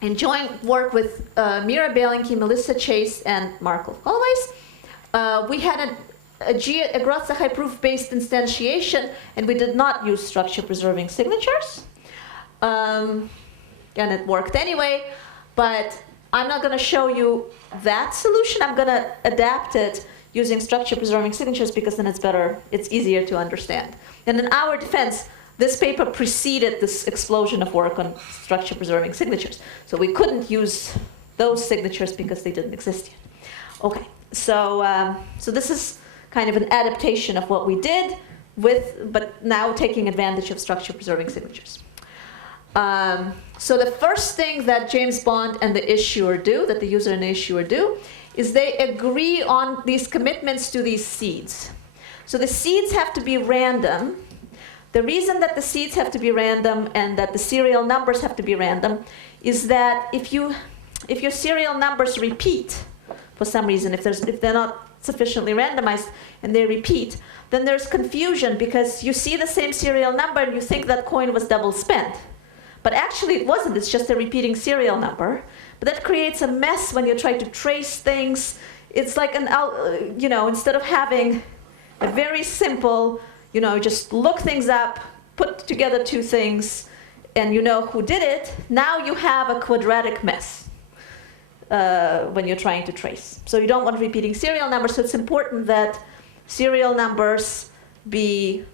in joint work with Mira Bielenki, Melissa Chase, and Markov Kollweiss, we had a Roth-Sahai proof-based instantiation, and we did not use structure-preserving signatures. And it worked anyway, but I'm not going to show you that solution. I'm going to adapt it using structure-preserving signatures because then it's easier to understand. And in our defense, this paper preceded this explosion of work on structure-preserving signatures. So we couldn't use those signatures because they didn't exist yet. Okay, so this is kind of an adaptation of what we did, but now taking advantage of structure-preserving signatures. So the first thing that James Bond and the issuer do, that the user and the issuer do, is they agree on these commitments to these seeds. So the seeds have to be random. The reason that the seeds have to be random and that the serial numbers have to be random is that if your serial numbers repeat for some reason, if they're not sufficiently randomized and they repeat, then there's confusion because you see the same serial number and you think that coin was double spent. But actually it wasn't, it's just a repeating serial number. But that creates a mess when you try to trace things. It's like instead of having a very simple, just look things up, put together two things, and you know who did it, now you have a quadratic mess when you're trying to trace. So you don't want repeating serial numbers, so it's important that serial numbers be,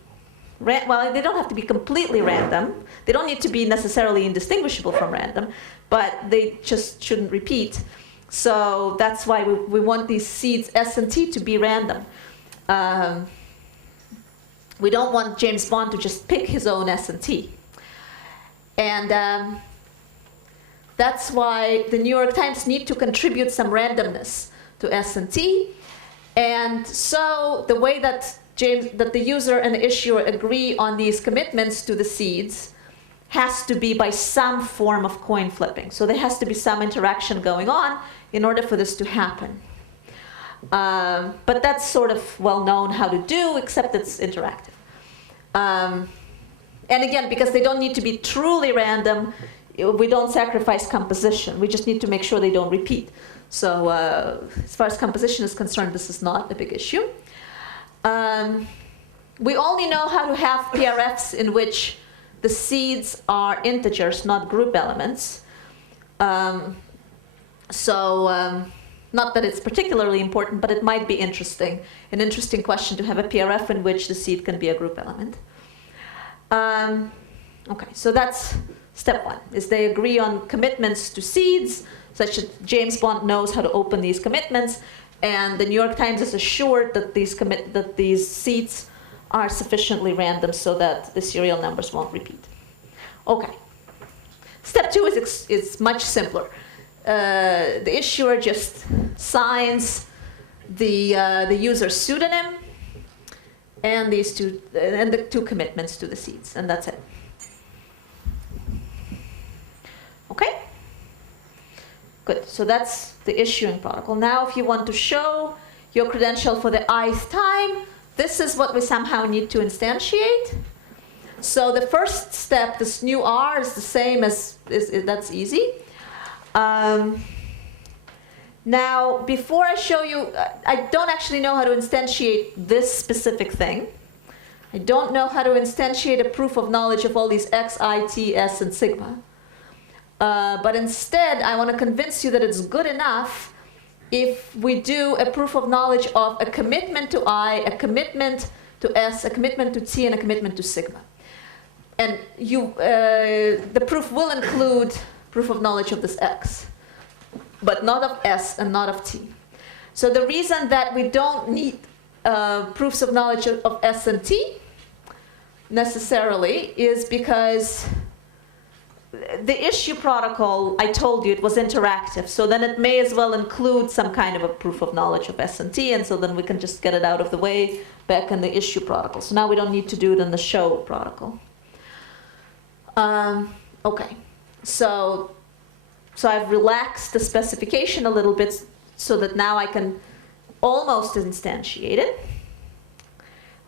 well, they don't have to be completely random. They don't need to be necessarily indistinguishable from random, but they just shouldn't repeat. So that's why we want these seeds S and T to be random. We don't want James Bond to just pick his own S and T. And that's why the New York Times need to contribute some randomness to S and T. And so the way that the user and the issuer agree on these commitments to the seeds has to be by some form of coin flipping. So there has to be some interaction going on in order for this to happen. But that's sort of well known how to do, except it's interactive. And again, because they don't need to be truly random, we don't sacrifice composition. We just need to make sure they don't repeat. So as far as composition is concerned, this is not a big issue. We only know how to have PRFs in which the seeds are integers, not group elements. Not that it's particularly important, but it might be interesting, an interesting question to have a PRF in which the seed can be a group element. Okay, so that's Step 1 is they agree on commitments to seeds, such that James Bond knows how to open these commitments, and the New York Times is assured that these seeds are sufficiently random so that the serial numbers won't repeat. Okay. Step 2 is much simpler. The issuer just signs the user's pseudonym and the two commitments to the seeds, and that's it. Okay? Good. So that's the issuing protocol. Now, if you want to show your credential for the ith time, this is what we somehow need to instantiate. So the first step, this new R, is the same as, that's easy. Now, before I show you, I don't actually know how to instantiate this specific thing. I don't know how to instantiate a proof of knowledge of all these X, I, T, S, and sigma. But instead, I want to convince you that it's good enough if we do a proof of knowledge of a commitment to I, a commitment to S, a commitment to T, and a commitment to sigma. And the proof will include proof of knowledge of this X, but not of S and not of T. So the reason that we don't need proofs of knowledge of S and T necessarily is because the issue protocol, I told you, it was interactive. So then it may as well include some kind of a proof of knowledge of S and T, and so then we can just get it out of the way back in the issue protocol. So now we don't need to do it in the show protocol. Okay, so I've relaxed the specification a little bit so that now I can almost instantiate it.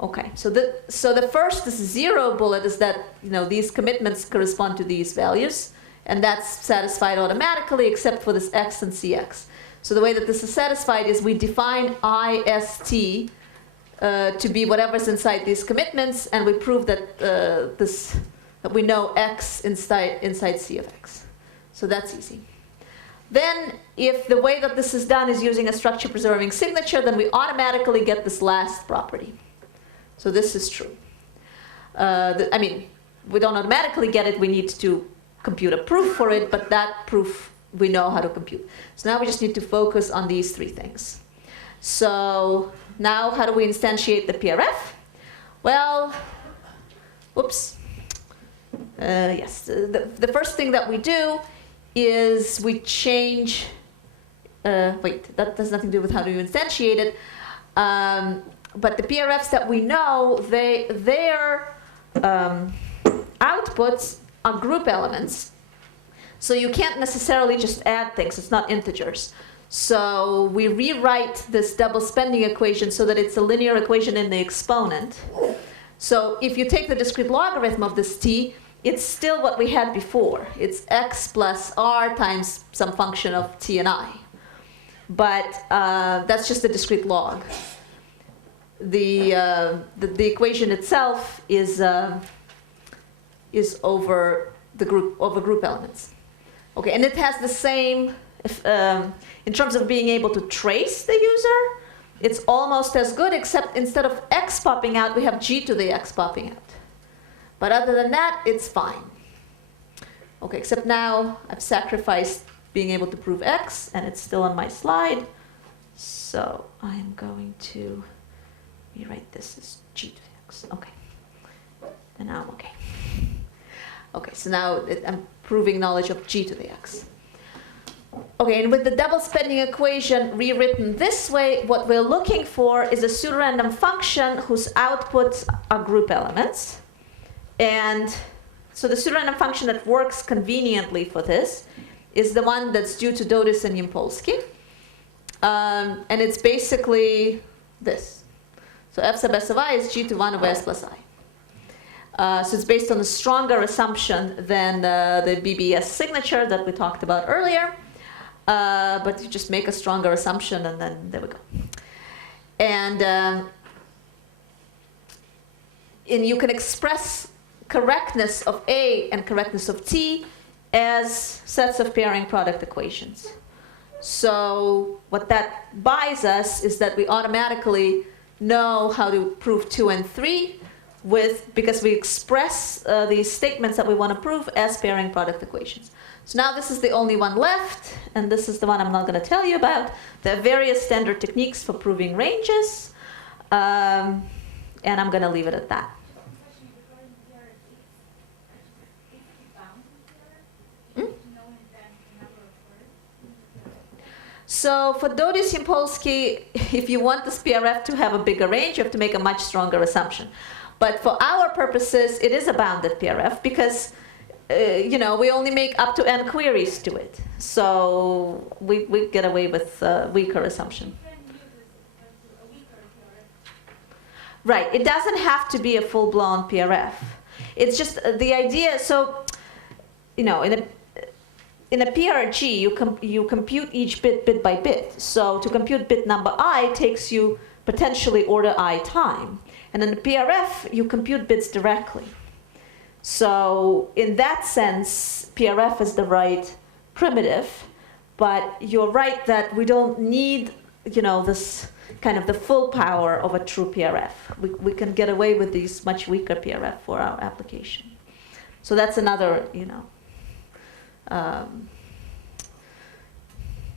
Okay, so the first, this 0 bullet, is that these commitments correspond to these values, and that's satisfied automatically except for this X and CX. So the way that this is satisfied is we define IST to be whatever's inside these commitments, and we prove that that we know X inside C of X. So that's easy. Then, if the way that this is done is using a structure-preserving signature, then we automatically get this last property. So this is true. I mean, we don't automatically get it. We need to compute a proof for it, but that proof we know how to compute. So now we just need to focus on these three things. So now how do we instantiate the PRF? Well, whoops. Yes, the first thing that we do is we change, wait, that has nothing to do with how to instantiate it. But the PRFs that we know, their outputs are group elements. So you can't necessarily just add things. It's not integers. So we rewrite this double spending equation so that it's a linear equation in the exponent. So if you take the discrete logarithm of this t, it's still what we had before. It's x plus r times some function of t and I. But that's just a discrete log. The equation itself is over the group elements. Okay, and it has the same in terms of being able to trace the user. It's almost as good, except instead of x popping out, we have g to the x popping out. But other than that, it's fine. Okay, except now I've sacrificed being able to prove x, and it's still on my slide. So I'm going to rewrite this as g to the x. Okay, and now I'm okay. Okay, so now I'm proving knowledge of g to the x. Okay, and with the double spending equation rewritten this way, what we're looking for is a pseudorandom function whose outputs are group elements. And so the pseudorandom function that works conveniently for this is the one that's due to Dodis and Yampolsky. And it's basically this. So f sub s of I is g to 1 over s plus I. So it's based on a stronger assumption than the BBS signature that we talked about earlier. But you just make a stronger assumption, and then there we go. And you can express correctness of A and correctness of T as sets of pairing product equations. So what that buys us is that we automatically know how to prove 2 and 3 because we express these statements that we want to prove as pairing product equations. So now this is the only one left, and this is the one I'm not going to tell you about. There are various standard techniques for proving ranges, and I'm going to leave it at that. So for Doddy-Simpolsky, if you want this PRF to have a bigger range, you have to make a much stronger assumption. But for our purposes, it is a bounded PRF because we only make up to n queries to it. So we get away with a weaker assumption. Right, it doesn't have to be a full-blown PRF. It's just the idea, so, in a PRG, you compute each bit by bit. So to compute bit number I takes you potentially order I time. And in the PRF, you compute bits directly. So in that sense, PRF is the right primitive, but you're right that we don't need, this kind of the full power of a true PRF. We can get away with these much weaker PRF for our application. So that's another,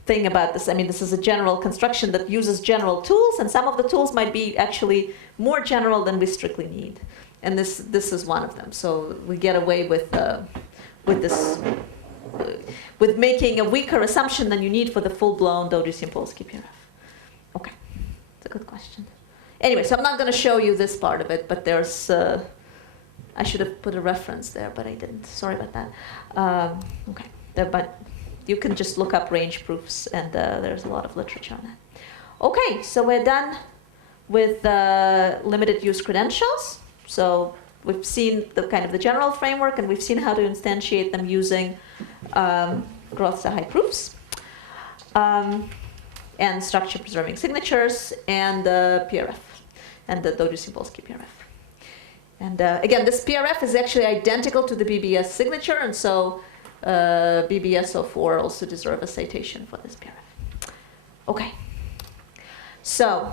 thing about this. I mean, this is a general construction that uses general tools, and some of the tools might be actually more general than we strictly need. And this is one of them. So we get away with this, with making a weaker assumption than you need for the full-blown Doddy-Simpolsky PRF. Okay, it's a good question. Anyway, so I'm not going to show you this part of it, but there's, I should have put a reference there, but I didn't. Sorry about that. Okay, but you can just look up range proofs, and there's a lot of literature on that. Okay, so we're done with limited use credentials. So we've seen the general framework, and we've seen how to instantiate them using growth to high proofs, and structure preserving signatures, and PRF, and the Doddy-Simpolsky PRF. And again, this PRF is actually identical to the BBS signature, and so BBS 04 also deserve a citation for this PRF. Okay. So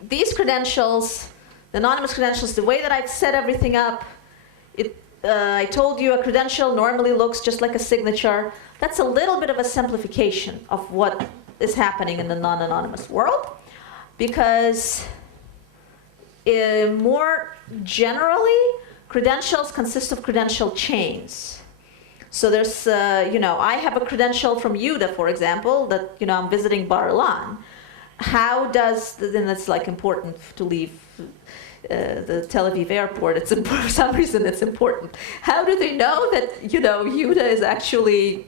these credentials, the anonymous credentials, the way that I've set everything up, I told you a credential normally looks just like a signature. That's a little bit of a simplification of what is happening in the non-anonymous world, because more generally, credentials consist of credential chains. So there's, I have a credential from Yuda, for example, that, I'm visiting Bar-Ilan. How does, then it's like important to leave the Tel Aviv airport. It's for some reason it's important. How do they know that, Yuda is actually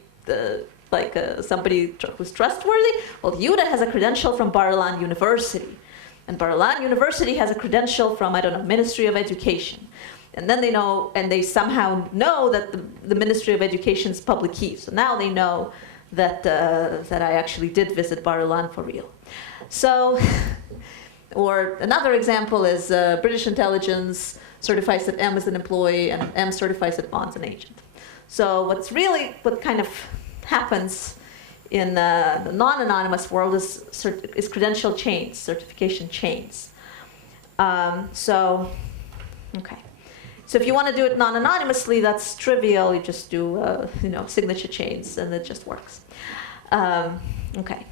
somebody who's trustworthy? Well, Yuda has a credential from Bar-Ilan University. And Bar-Ilan University has a credential from, Ministry of Education. And then they know, and they somehow know that the Ministry of Education's public key. So now they know that I actually did visit Bar-Ilan for real. So, or another example is British intelligence certifies that M is an employee, and M certifies that Bond's an agent. So what kind of happens in the non-anonymous world is credential chains, certification chains. Okay. So if you want to do it non-anonymously, that's trivial. You just do, signature chains, and it just works. Okay.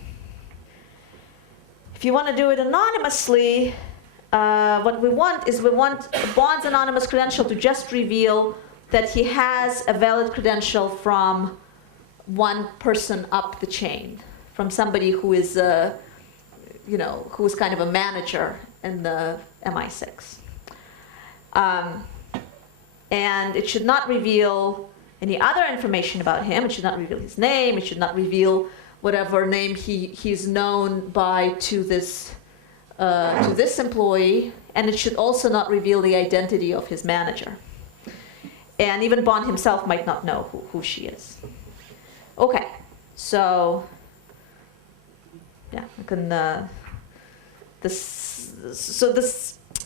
If you want to do it anonymously, what we want Bond's anonymous credential to just reveal that he has a valid credential from one person up the chain, from somebody who is, who is kind of a manager in the MI6. And it should not reveal any other information about him. It should not reveal his name. It should not reveal whatever name he's known by to this employee. And it should also not reveal the identity of his manager. And even Bond himself might not know who she is. Okay, so yeah, I can. This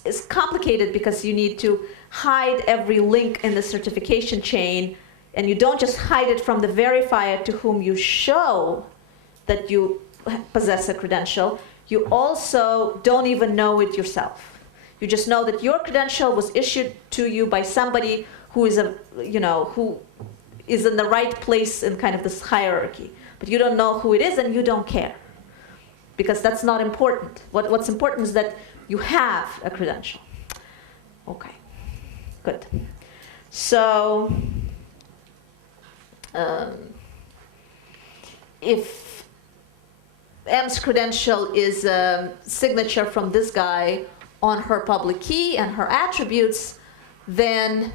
is complicated because you need to hide every link in the certification chain, and you don't just hide it from the verifier to whom you show that you possess a credential. You also don't even know it yourself. You just know that your credential was issued to you by somebody who is who is in the right place in kind of this hierarchy. But you don't know who it is, and you don't care, because that's not important. What's important is that you have a credential. Okay, good. So if M's credential is a signature from this guy on her public key and her attributes, then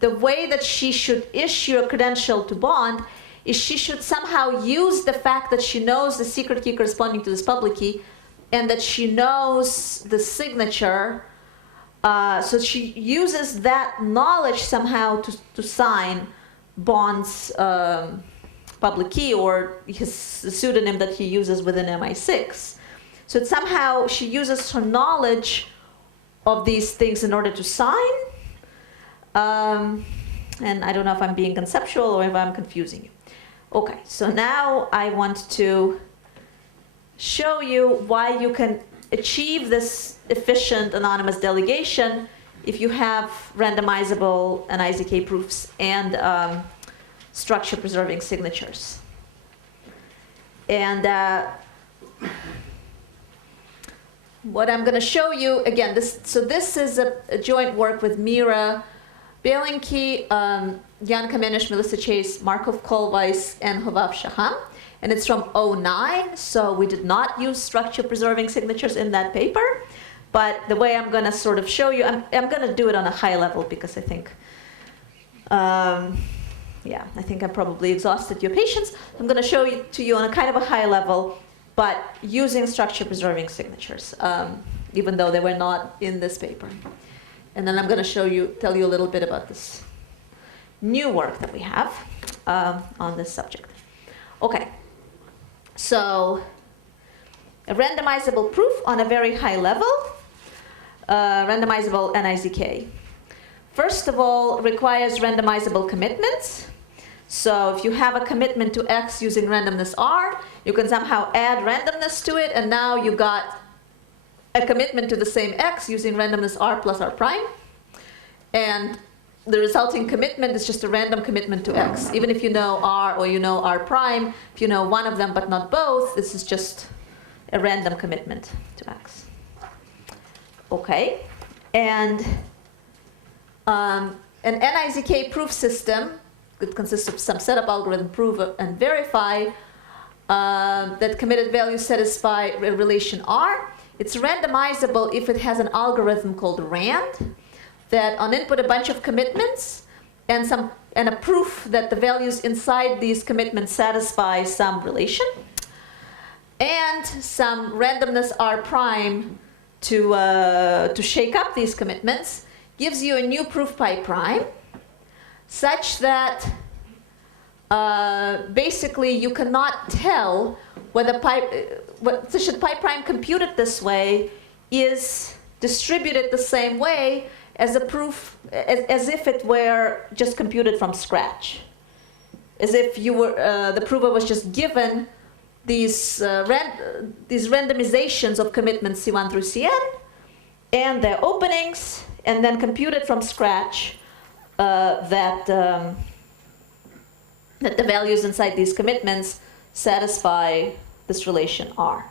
the way that she should issue a credential to Bond is she should somehow use the fact that she knows the secret key corresponding to this public key and that she knows the signature. So she uses that knowledge somehow to sign Bond's public key, or the pseudonym that he uses within MI6. So somehow she uses her knowledge of these things in order to sign. And I don't know if I'm being conceptual or if I'm confusing you. Okay, so now I want to show you why you can achieve this efficient anonymous delegation if you have randomizable and IZK proofs and structure preserving signatures. And what I'm going to show you, again, this is a joint work with Mira Bielinki, Jan Kamenish, Melissa Chase, Markov Kolweis, and Hovav Shaham. And it's from 2009, so we did not use structure preserving signatures in that paper. But the way I'm going to sort of show you, I'm going to do it on a high level because I think, I think I probably exhausted your patience. I'm going to show you to you on a kind of a high level, but using structure preserving signatures, even though they were not in this paper. And then I'm going to tell you a little bit about this new work that we have on this subject. Okay, so a randomizable proof on a very high level, randomizable NIZK. First of all, requires randomizable commitments. So if you have a commitment to X using randomness R, you can somehow add randomness to it, and now you got a commitment to the same X using randomness R plus R prime. And the resulting commitment is just a random commitment to X. Even if you know R or you know R prime, if you know one of them but not both, this is just a random commitment to X. Okay, and an NIZK proof system, it consists of some setup algorithm, prove and verify, that committed values satisfy a relation R. It's randomizable if it has an algorithm called RAND, that on input a bunch of commitments and a proof that the values inside these commitments satisfy some relation, and some randomness R prime to shake up these commitments, gives you a new proof pi prime, such that basically you cannot tell whether pi prime computed this way is distributed the same way as a proof, as if it were just computed from scratch, as if you were the prover was just given these randomizations of commitments C1 through Cn and their openings, and then computed from scratch that the values inside these commitments satisfy this relation R.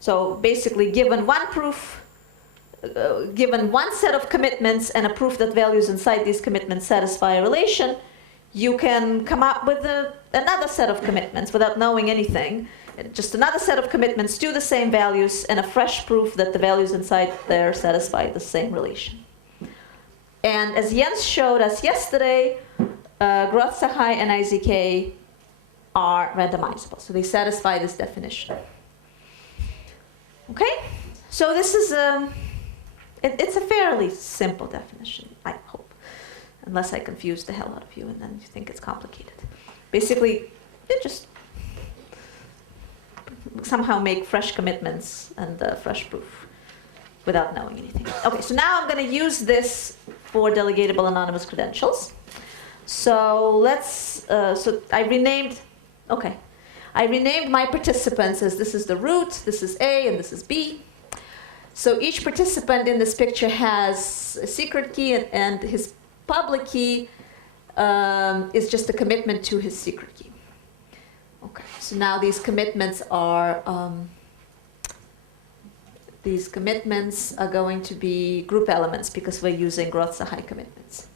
So basically, given one proof, given one set of commitments and a proof that values inside these commitments satisfy a relation, you can come up with another set of commitments without knowing anything. Just another set of commitments to the same values and a fresh proof that the values inside there satisfy the same relation. And as Jens showed us yesterday, Groth-Sahai and IZK are randomizable. So they satisfy this definition. Okay? So this is it's a fairly simple definition, I hope. Unless I confuse the hell out of you and then you think it's complicated. Basically, you just somehow make fresh commitments and fresh proof without knowing anything. Okay, so now I'm going to use this for delegatable anonymous credentials. So let's, I renamed my participants as this is the root, this is A, and this is B. So each participant in this picture has a secret key, and his public key is just a commitment to his secret key. Okay, so now these commitments are going to be group elements because we're using Groth-Sahai commitments.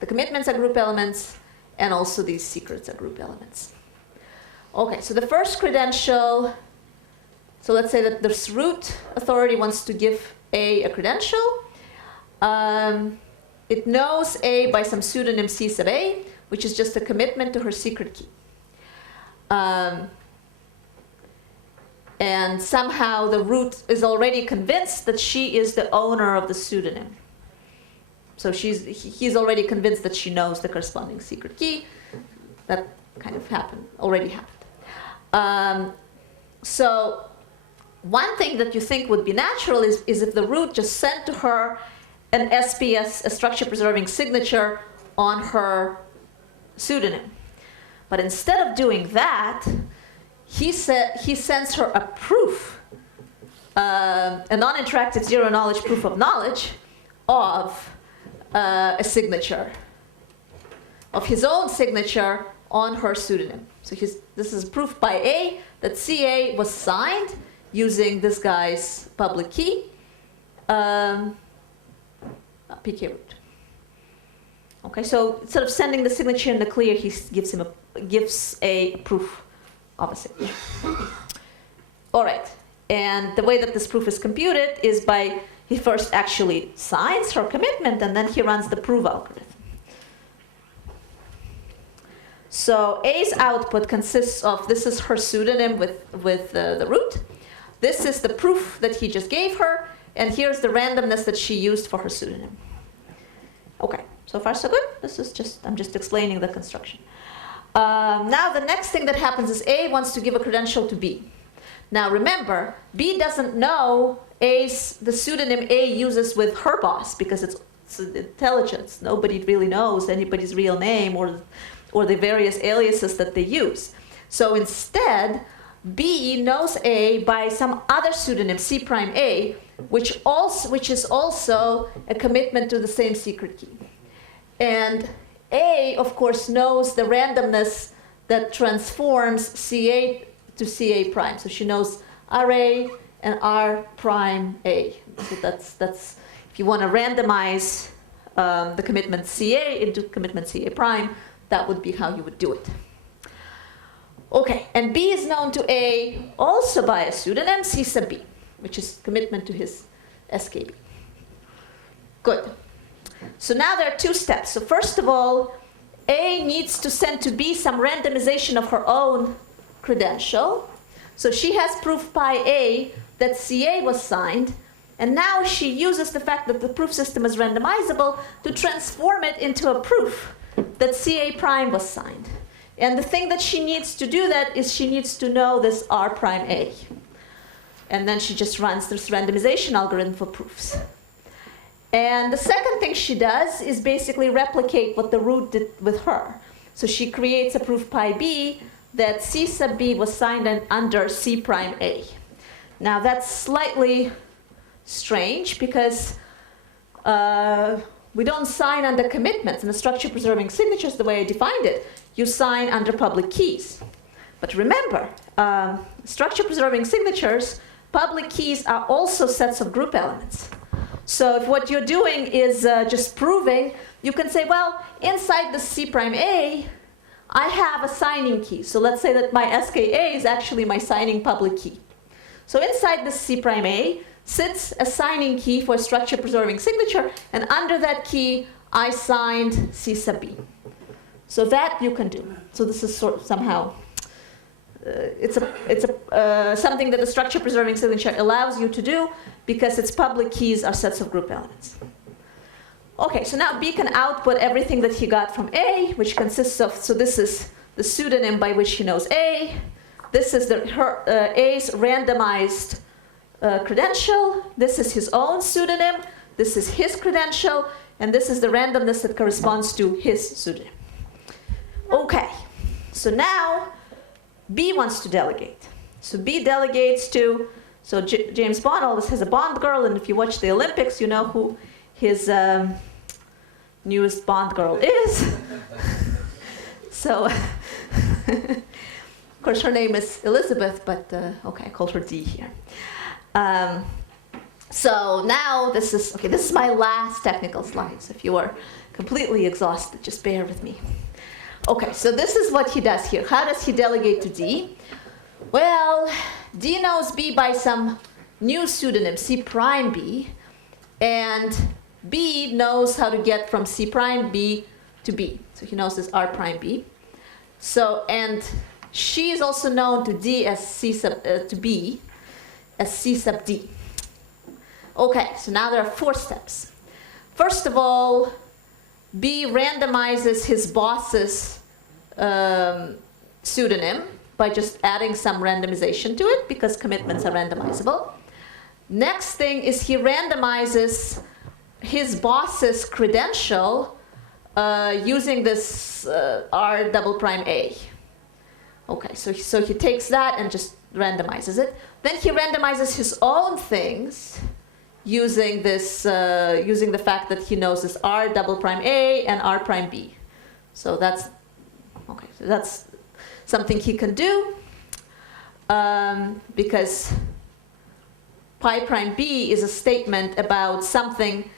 The commitments are group elements, and also these secrets are group elements. Okay, so the first credential, so let's say that this root authority wants to give A a credential. It knows A by some pseudonym C sub A, which is just a commitment to her secret key. And somehow the root is already convinced that she is the owner of the pseudonym. So he's already convinced that she knows the corresponding secret key. That kind of already happened. So one thing that you think would be natural is if the root just sent to her an SPS, a structure-preserving signature on her pseudonym. But instead of doing that, he sends her a proof, a non-interactive zero-knowledge proof of knowledge of a signature, of his own signature on her pseudonym. So this is proof by A that CA was signed using this guy's public key, PK root. Okay, so instead of sending the signature in the clear, he gives a proof of a signature. All right, and the way that this proof is computed is by he first actually signs her commitment, and then he runs the proof algorithm. So A's output consists of, this is her pseudonym with the root. This is the proof that he just gave her, and here's the randomness that she used for her pseudonym. Okay, so far so good. I'm just explaining the construction. Now the next thing that happens is A wants to give a credential to B. Now remember, B doesn't know the pseudonym A uses with her boss because it's intelligence. Nobody really knows anybody's real name or the various aliases that they use. So instead, B knows A by some other pseudonym, C prime A, which is also a commitment to the same secret key. And A, of course, knows the randomness that transforms CA to CA prime. So she knows RA and R prime A. So that's if you want to randomize the commitment CA into commitment CA prime, that would be how you would do it. Okay, and B is known to A also by a pseudonym, C sub B, which is commitment to his SKB. Good. So now there are two steps. So first of all, A needs to send to B some randomization of her own credential. So she has proof by A that CA was signed, and now she uses the fact that the proof system is randomizable to transform it into a proof that CA prime was signed. And the thing that she needs to do that is she needs to know this R prime A. And then she just runs this randomization algorithm for proofs. And the second thing she does is basically replicate what the root did with her. So she creates a proof pi B that C sub B was signed under C prime A. Now that's slightly strange because we don't sign under commitments. In the structure-preserving signatures, the way I defined it, you sign under public keys. But remember, structure-preserving signatures, public keys are also sets of group elements. So if what you're doing is just proving, you can say, well, inside the C prime A, I have a signing key. So let's say that my SKA is actually my signing public key. So inside the C prime A sits a signing key for a structure-preserving signature, and under that key, I signed C sub B. So that you can do. So this is sort of somehow, it's something that the structure-preserving signature allows you to do because its public keys are sets of group elements. Okay, so now B can output everything that he got from A, which consists of, so this is the pseudonym by which he knows A. This is A's randomized credential. This is his own pseudonym. This is his credential. And this is the randomness that corresponds to his pseudonym. Okay, so now B wants to delegate. So B delegates to So James Bond always has a Bond girl, and if you watch the Olympics, you know who his newest Bond girl is. So, of course, her name is Elizabeth, but okay, I called her D here. So now this is my last technical slide. So if you are completely exhausted, just bear with me. Okay, so this is what he does here. How does he delegate to D? Well, D knows B by some new pseudonym, C prime B, and B knows how to get from C prime B to B. So he knows this R prime B. So, and she is also known to D as C sub, to B as C sub D. Okay, so now there are 4 steps. First of all, B randomizes his boss's pseudonym by just adding some randomization to it, because commitments are randomizable. Next thing is he randomizes his boss's credential using this R double prime A. Okay, so he takes that and just randomizes it. Then he randomizes his own things using this, using the fact that he knows this R double prime A and R prime B. So that's okay. So that's something he can do because pi prime B is a statement about something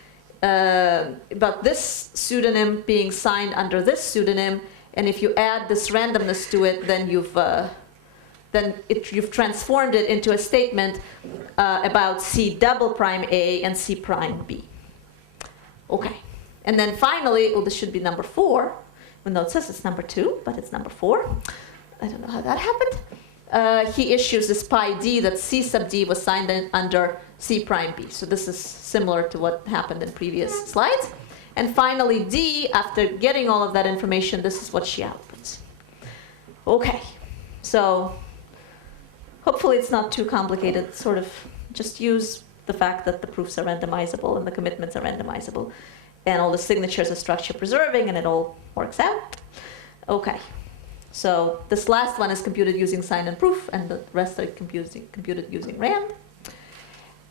about this pseudonym being signed under this pseudonym, and if you add this randomness to it, then you've transformed it into a statement about C double prime A and C prime B. Okay, and then finally, well, this should be number 4, even though it says it's number 2, but it's number 4. I don't know how that happened. He issues this pi D that C sub D was signed under C prime B. So this is similar to what happened in previous slides. And finally, D, after getting all of that information, this is what she outputs. Okay, so hopefully it's not too complicated. Sort of just use the fact that the proofs are randomizable and the commitments are randomizable, and all the signatures are structure preserving, and it all works out. Okay, so this last one is computed using sign and proof, and the rest are computed using RAND.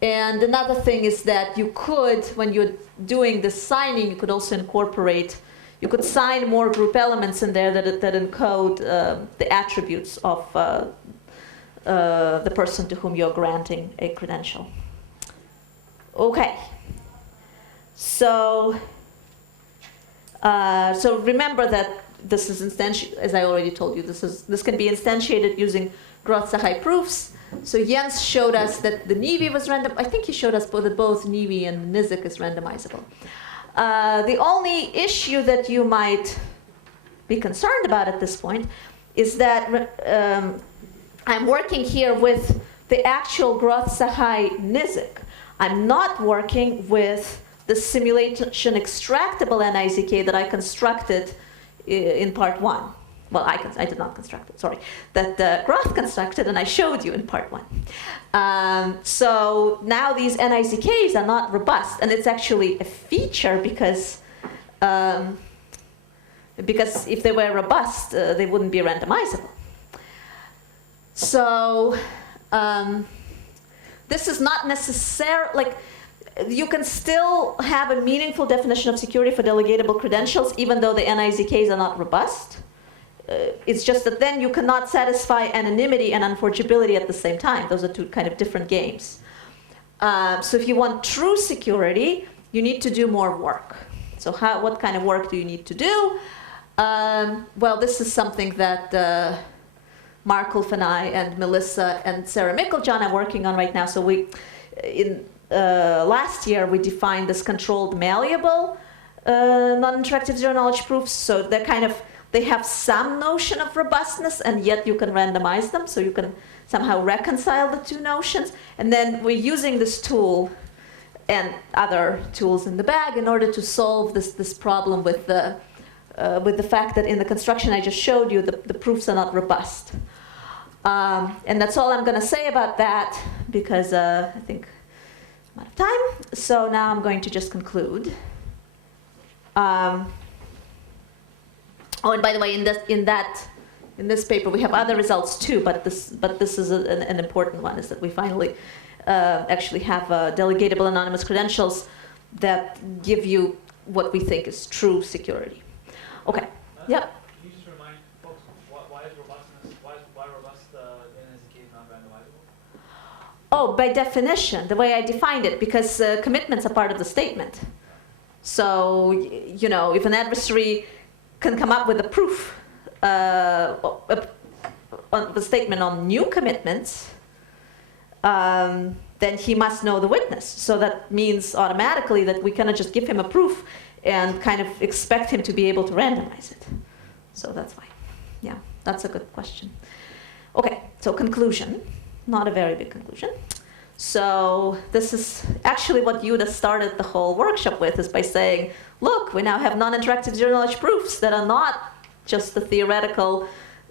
And another thing is that you could, when you're doing this signing, you could also incorporate, you could sign more group elements in there that encode the attributes of the person to whom you're granting a credential. Okay. So remember that this is instantiated, as I already told you, this can be instantiated using Groth-Sahai proofs. So Jens showed us that the NIVI was random. I think he showed us that both NIVI and NIZIC is randomizable. The only issue that you might be concerned about at this point is that I'm working here with the actual Groth-Sahai NIZIC. I'm not working with the simulation extractable NIZK that I constructed in part 1. Well, I did not construct it, sorry. That Groth constructed, and I showed you in part 1. So now these NIZKs are not robust, and it's actually a feature because if they were robust, they wouldn't be randomizable. So this is not necessarily, like, you can still have a meaningful definition of security for delegatable credentials, even though the NIZKs are not robust. It's just that then you cannot satisfy anonymity and unforgeability at the same time. Those are 2 kind of different games. So if you want true security, you need to do more work. So what kind of work do you need to do? Well, this is something that Markulf and I and Melissa and Sarah Mickeljohn are working on right now. So last year we defined this controlled malleable non-interactive zero-knowledge proofs. So they have some notion of robustness, and yet you can randomize them, so you can somehow reconcile the 2 notions. And then we're using this tool and other tools in the bag in order to solve this problem with the fact that in the construction I just showed you, the proofs are not robust. And that's all I'm going to say about that, because I think I'm out of time. So now I'm going to just conclude. Oh, and by the way, in in this paper, we have other results too, but this is an important one, is that we finally actually have delegatable anonymous credentials that give you what we think is true security. Okay, yep. Can you just remind folks why is robustness, why robust in as a case non-randomizable? Oh, by definition, the way I defined it, because commitments are part of the statement. So, you know, if an adversary can come up with a proof on the statement on new commitments, then he must know the witness. So that means automatically that we cannot just give him a proof and kind of expect him to be able to randomize it. So that's why. Yeah, that's a good question. Okay, so conclusion. Not a very big conclusion. So this is actually what Yuda started the whole workshop with, is by saying, look, we now have non-interactive zero-knowledge proofs that are not just a theoretical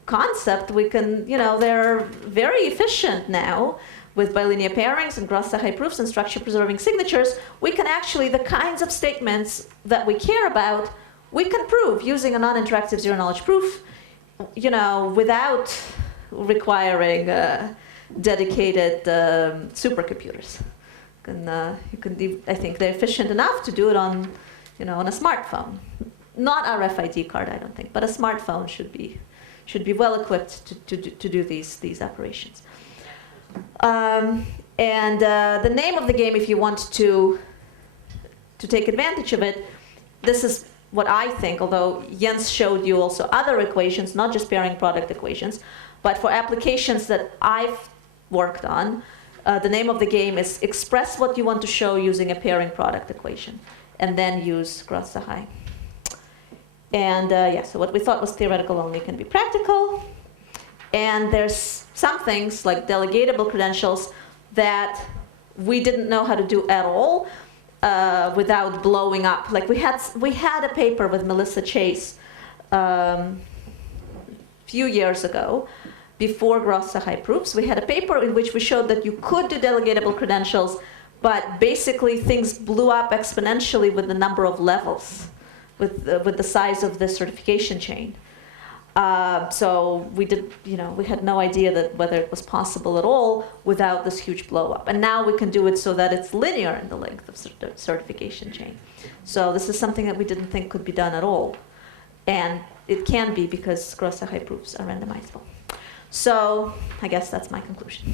concept. We can, you know, they're very efficient now with bilinear pairings and gross-Sahai proofs and structure-preserving signatures. We can actually, the kinds of statements that we care about, we can prove using a non-interactive zero-knowledge proof, you know, without requiring dedicated supercomputers. I think they're efficient enough to do it on, you know, on a smartphone. Not RFID card, I don't think, but a smartphone should be well equipped to do these operations. The name of the game, if you want to take advantage of it, this is what I think, although Jens showed you also other equations, not just pairing product equations, but for applications that I've worked on, the name of the game is express what you want to show using a pairing product equation, and then use gross-Sahai. And yeah, so what we thought was theoretical only can be practical. And there's some things like delegatable credentials that we didn't know how to do at all without blowing up. Like we had a paper with Melissa Chase a few years ago, before gross-Sahai proofs. We had a paper in which we showed that you could do delegatable credentials, but basically things blew up exponentially with the number of levels, with the size of the certification chain. So we had no idea that whether it was possible at all without this huge blow up. And now we can do it so that it's linear in the length of the certification chain. So this is something that we didn't think could be done at all. And it can be because gross-Sahai proofs are randomizable. So I guess that's my conclusion.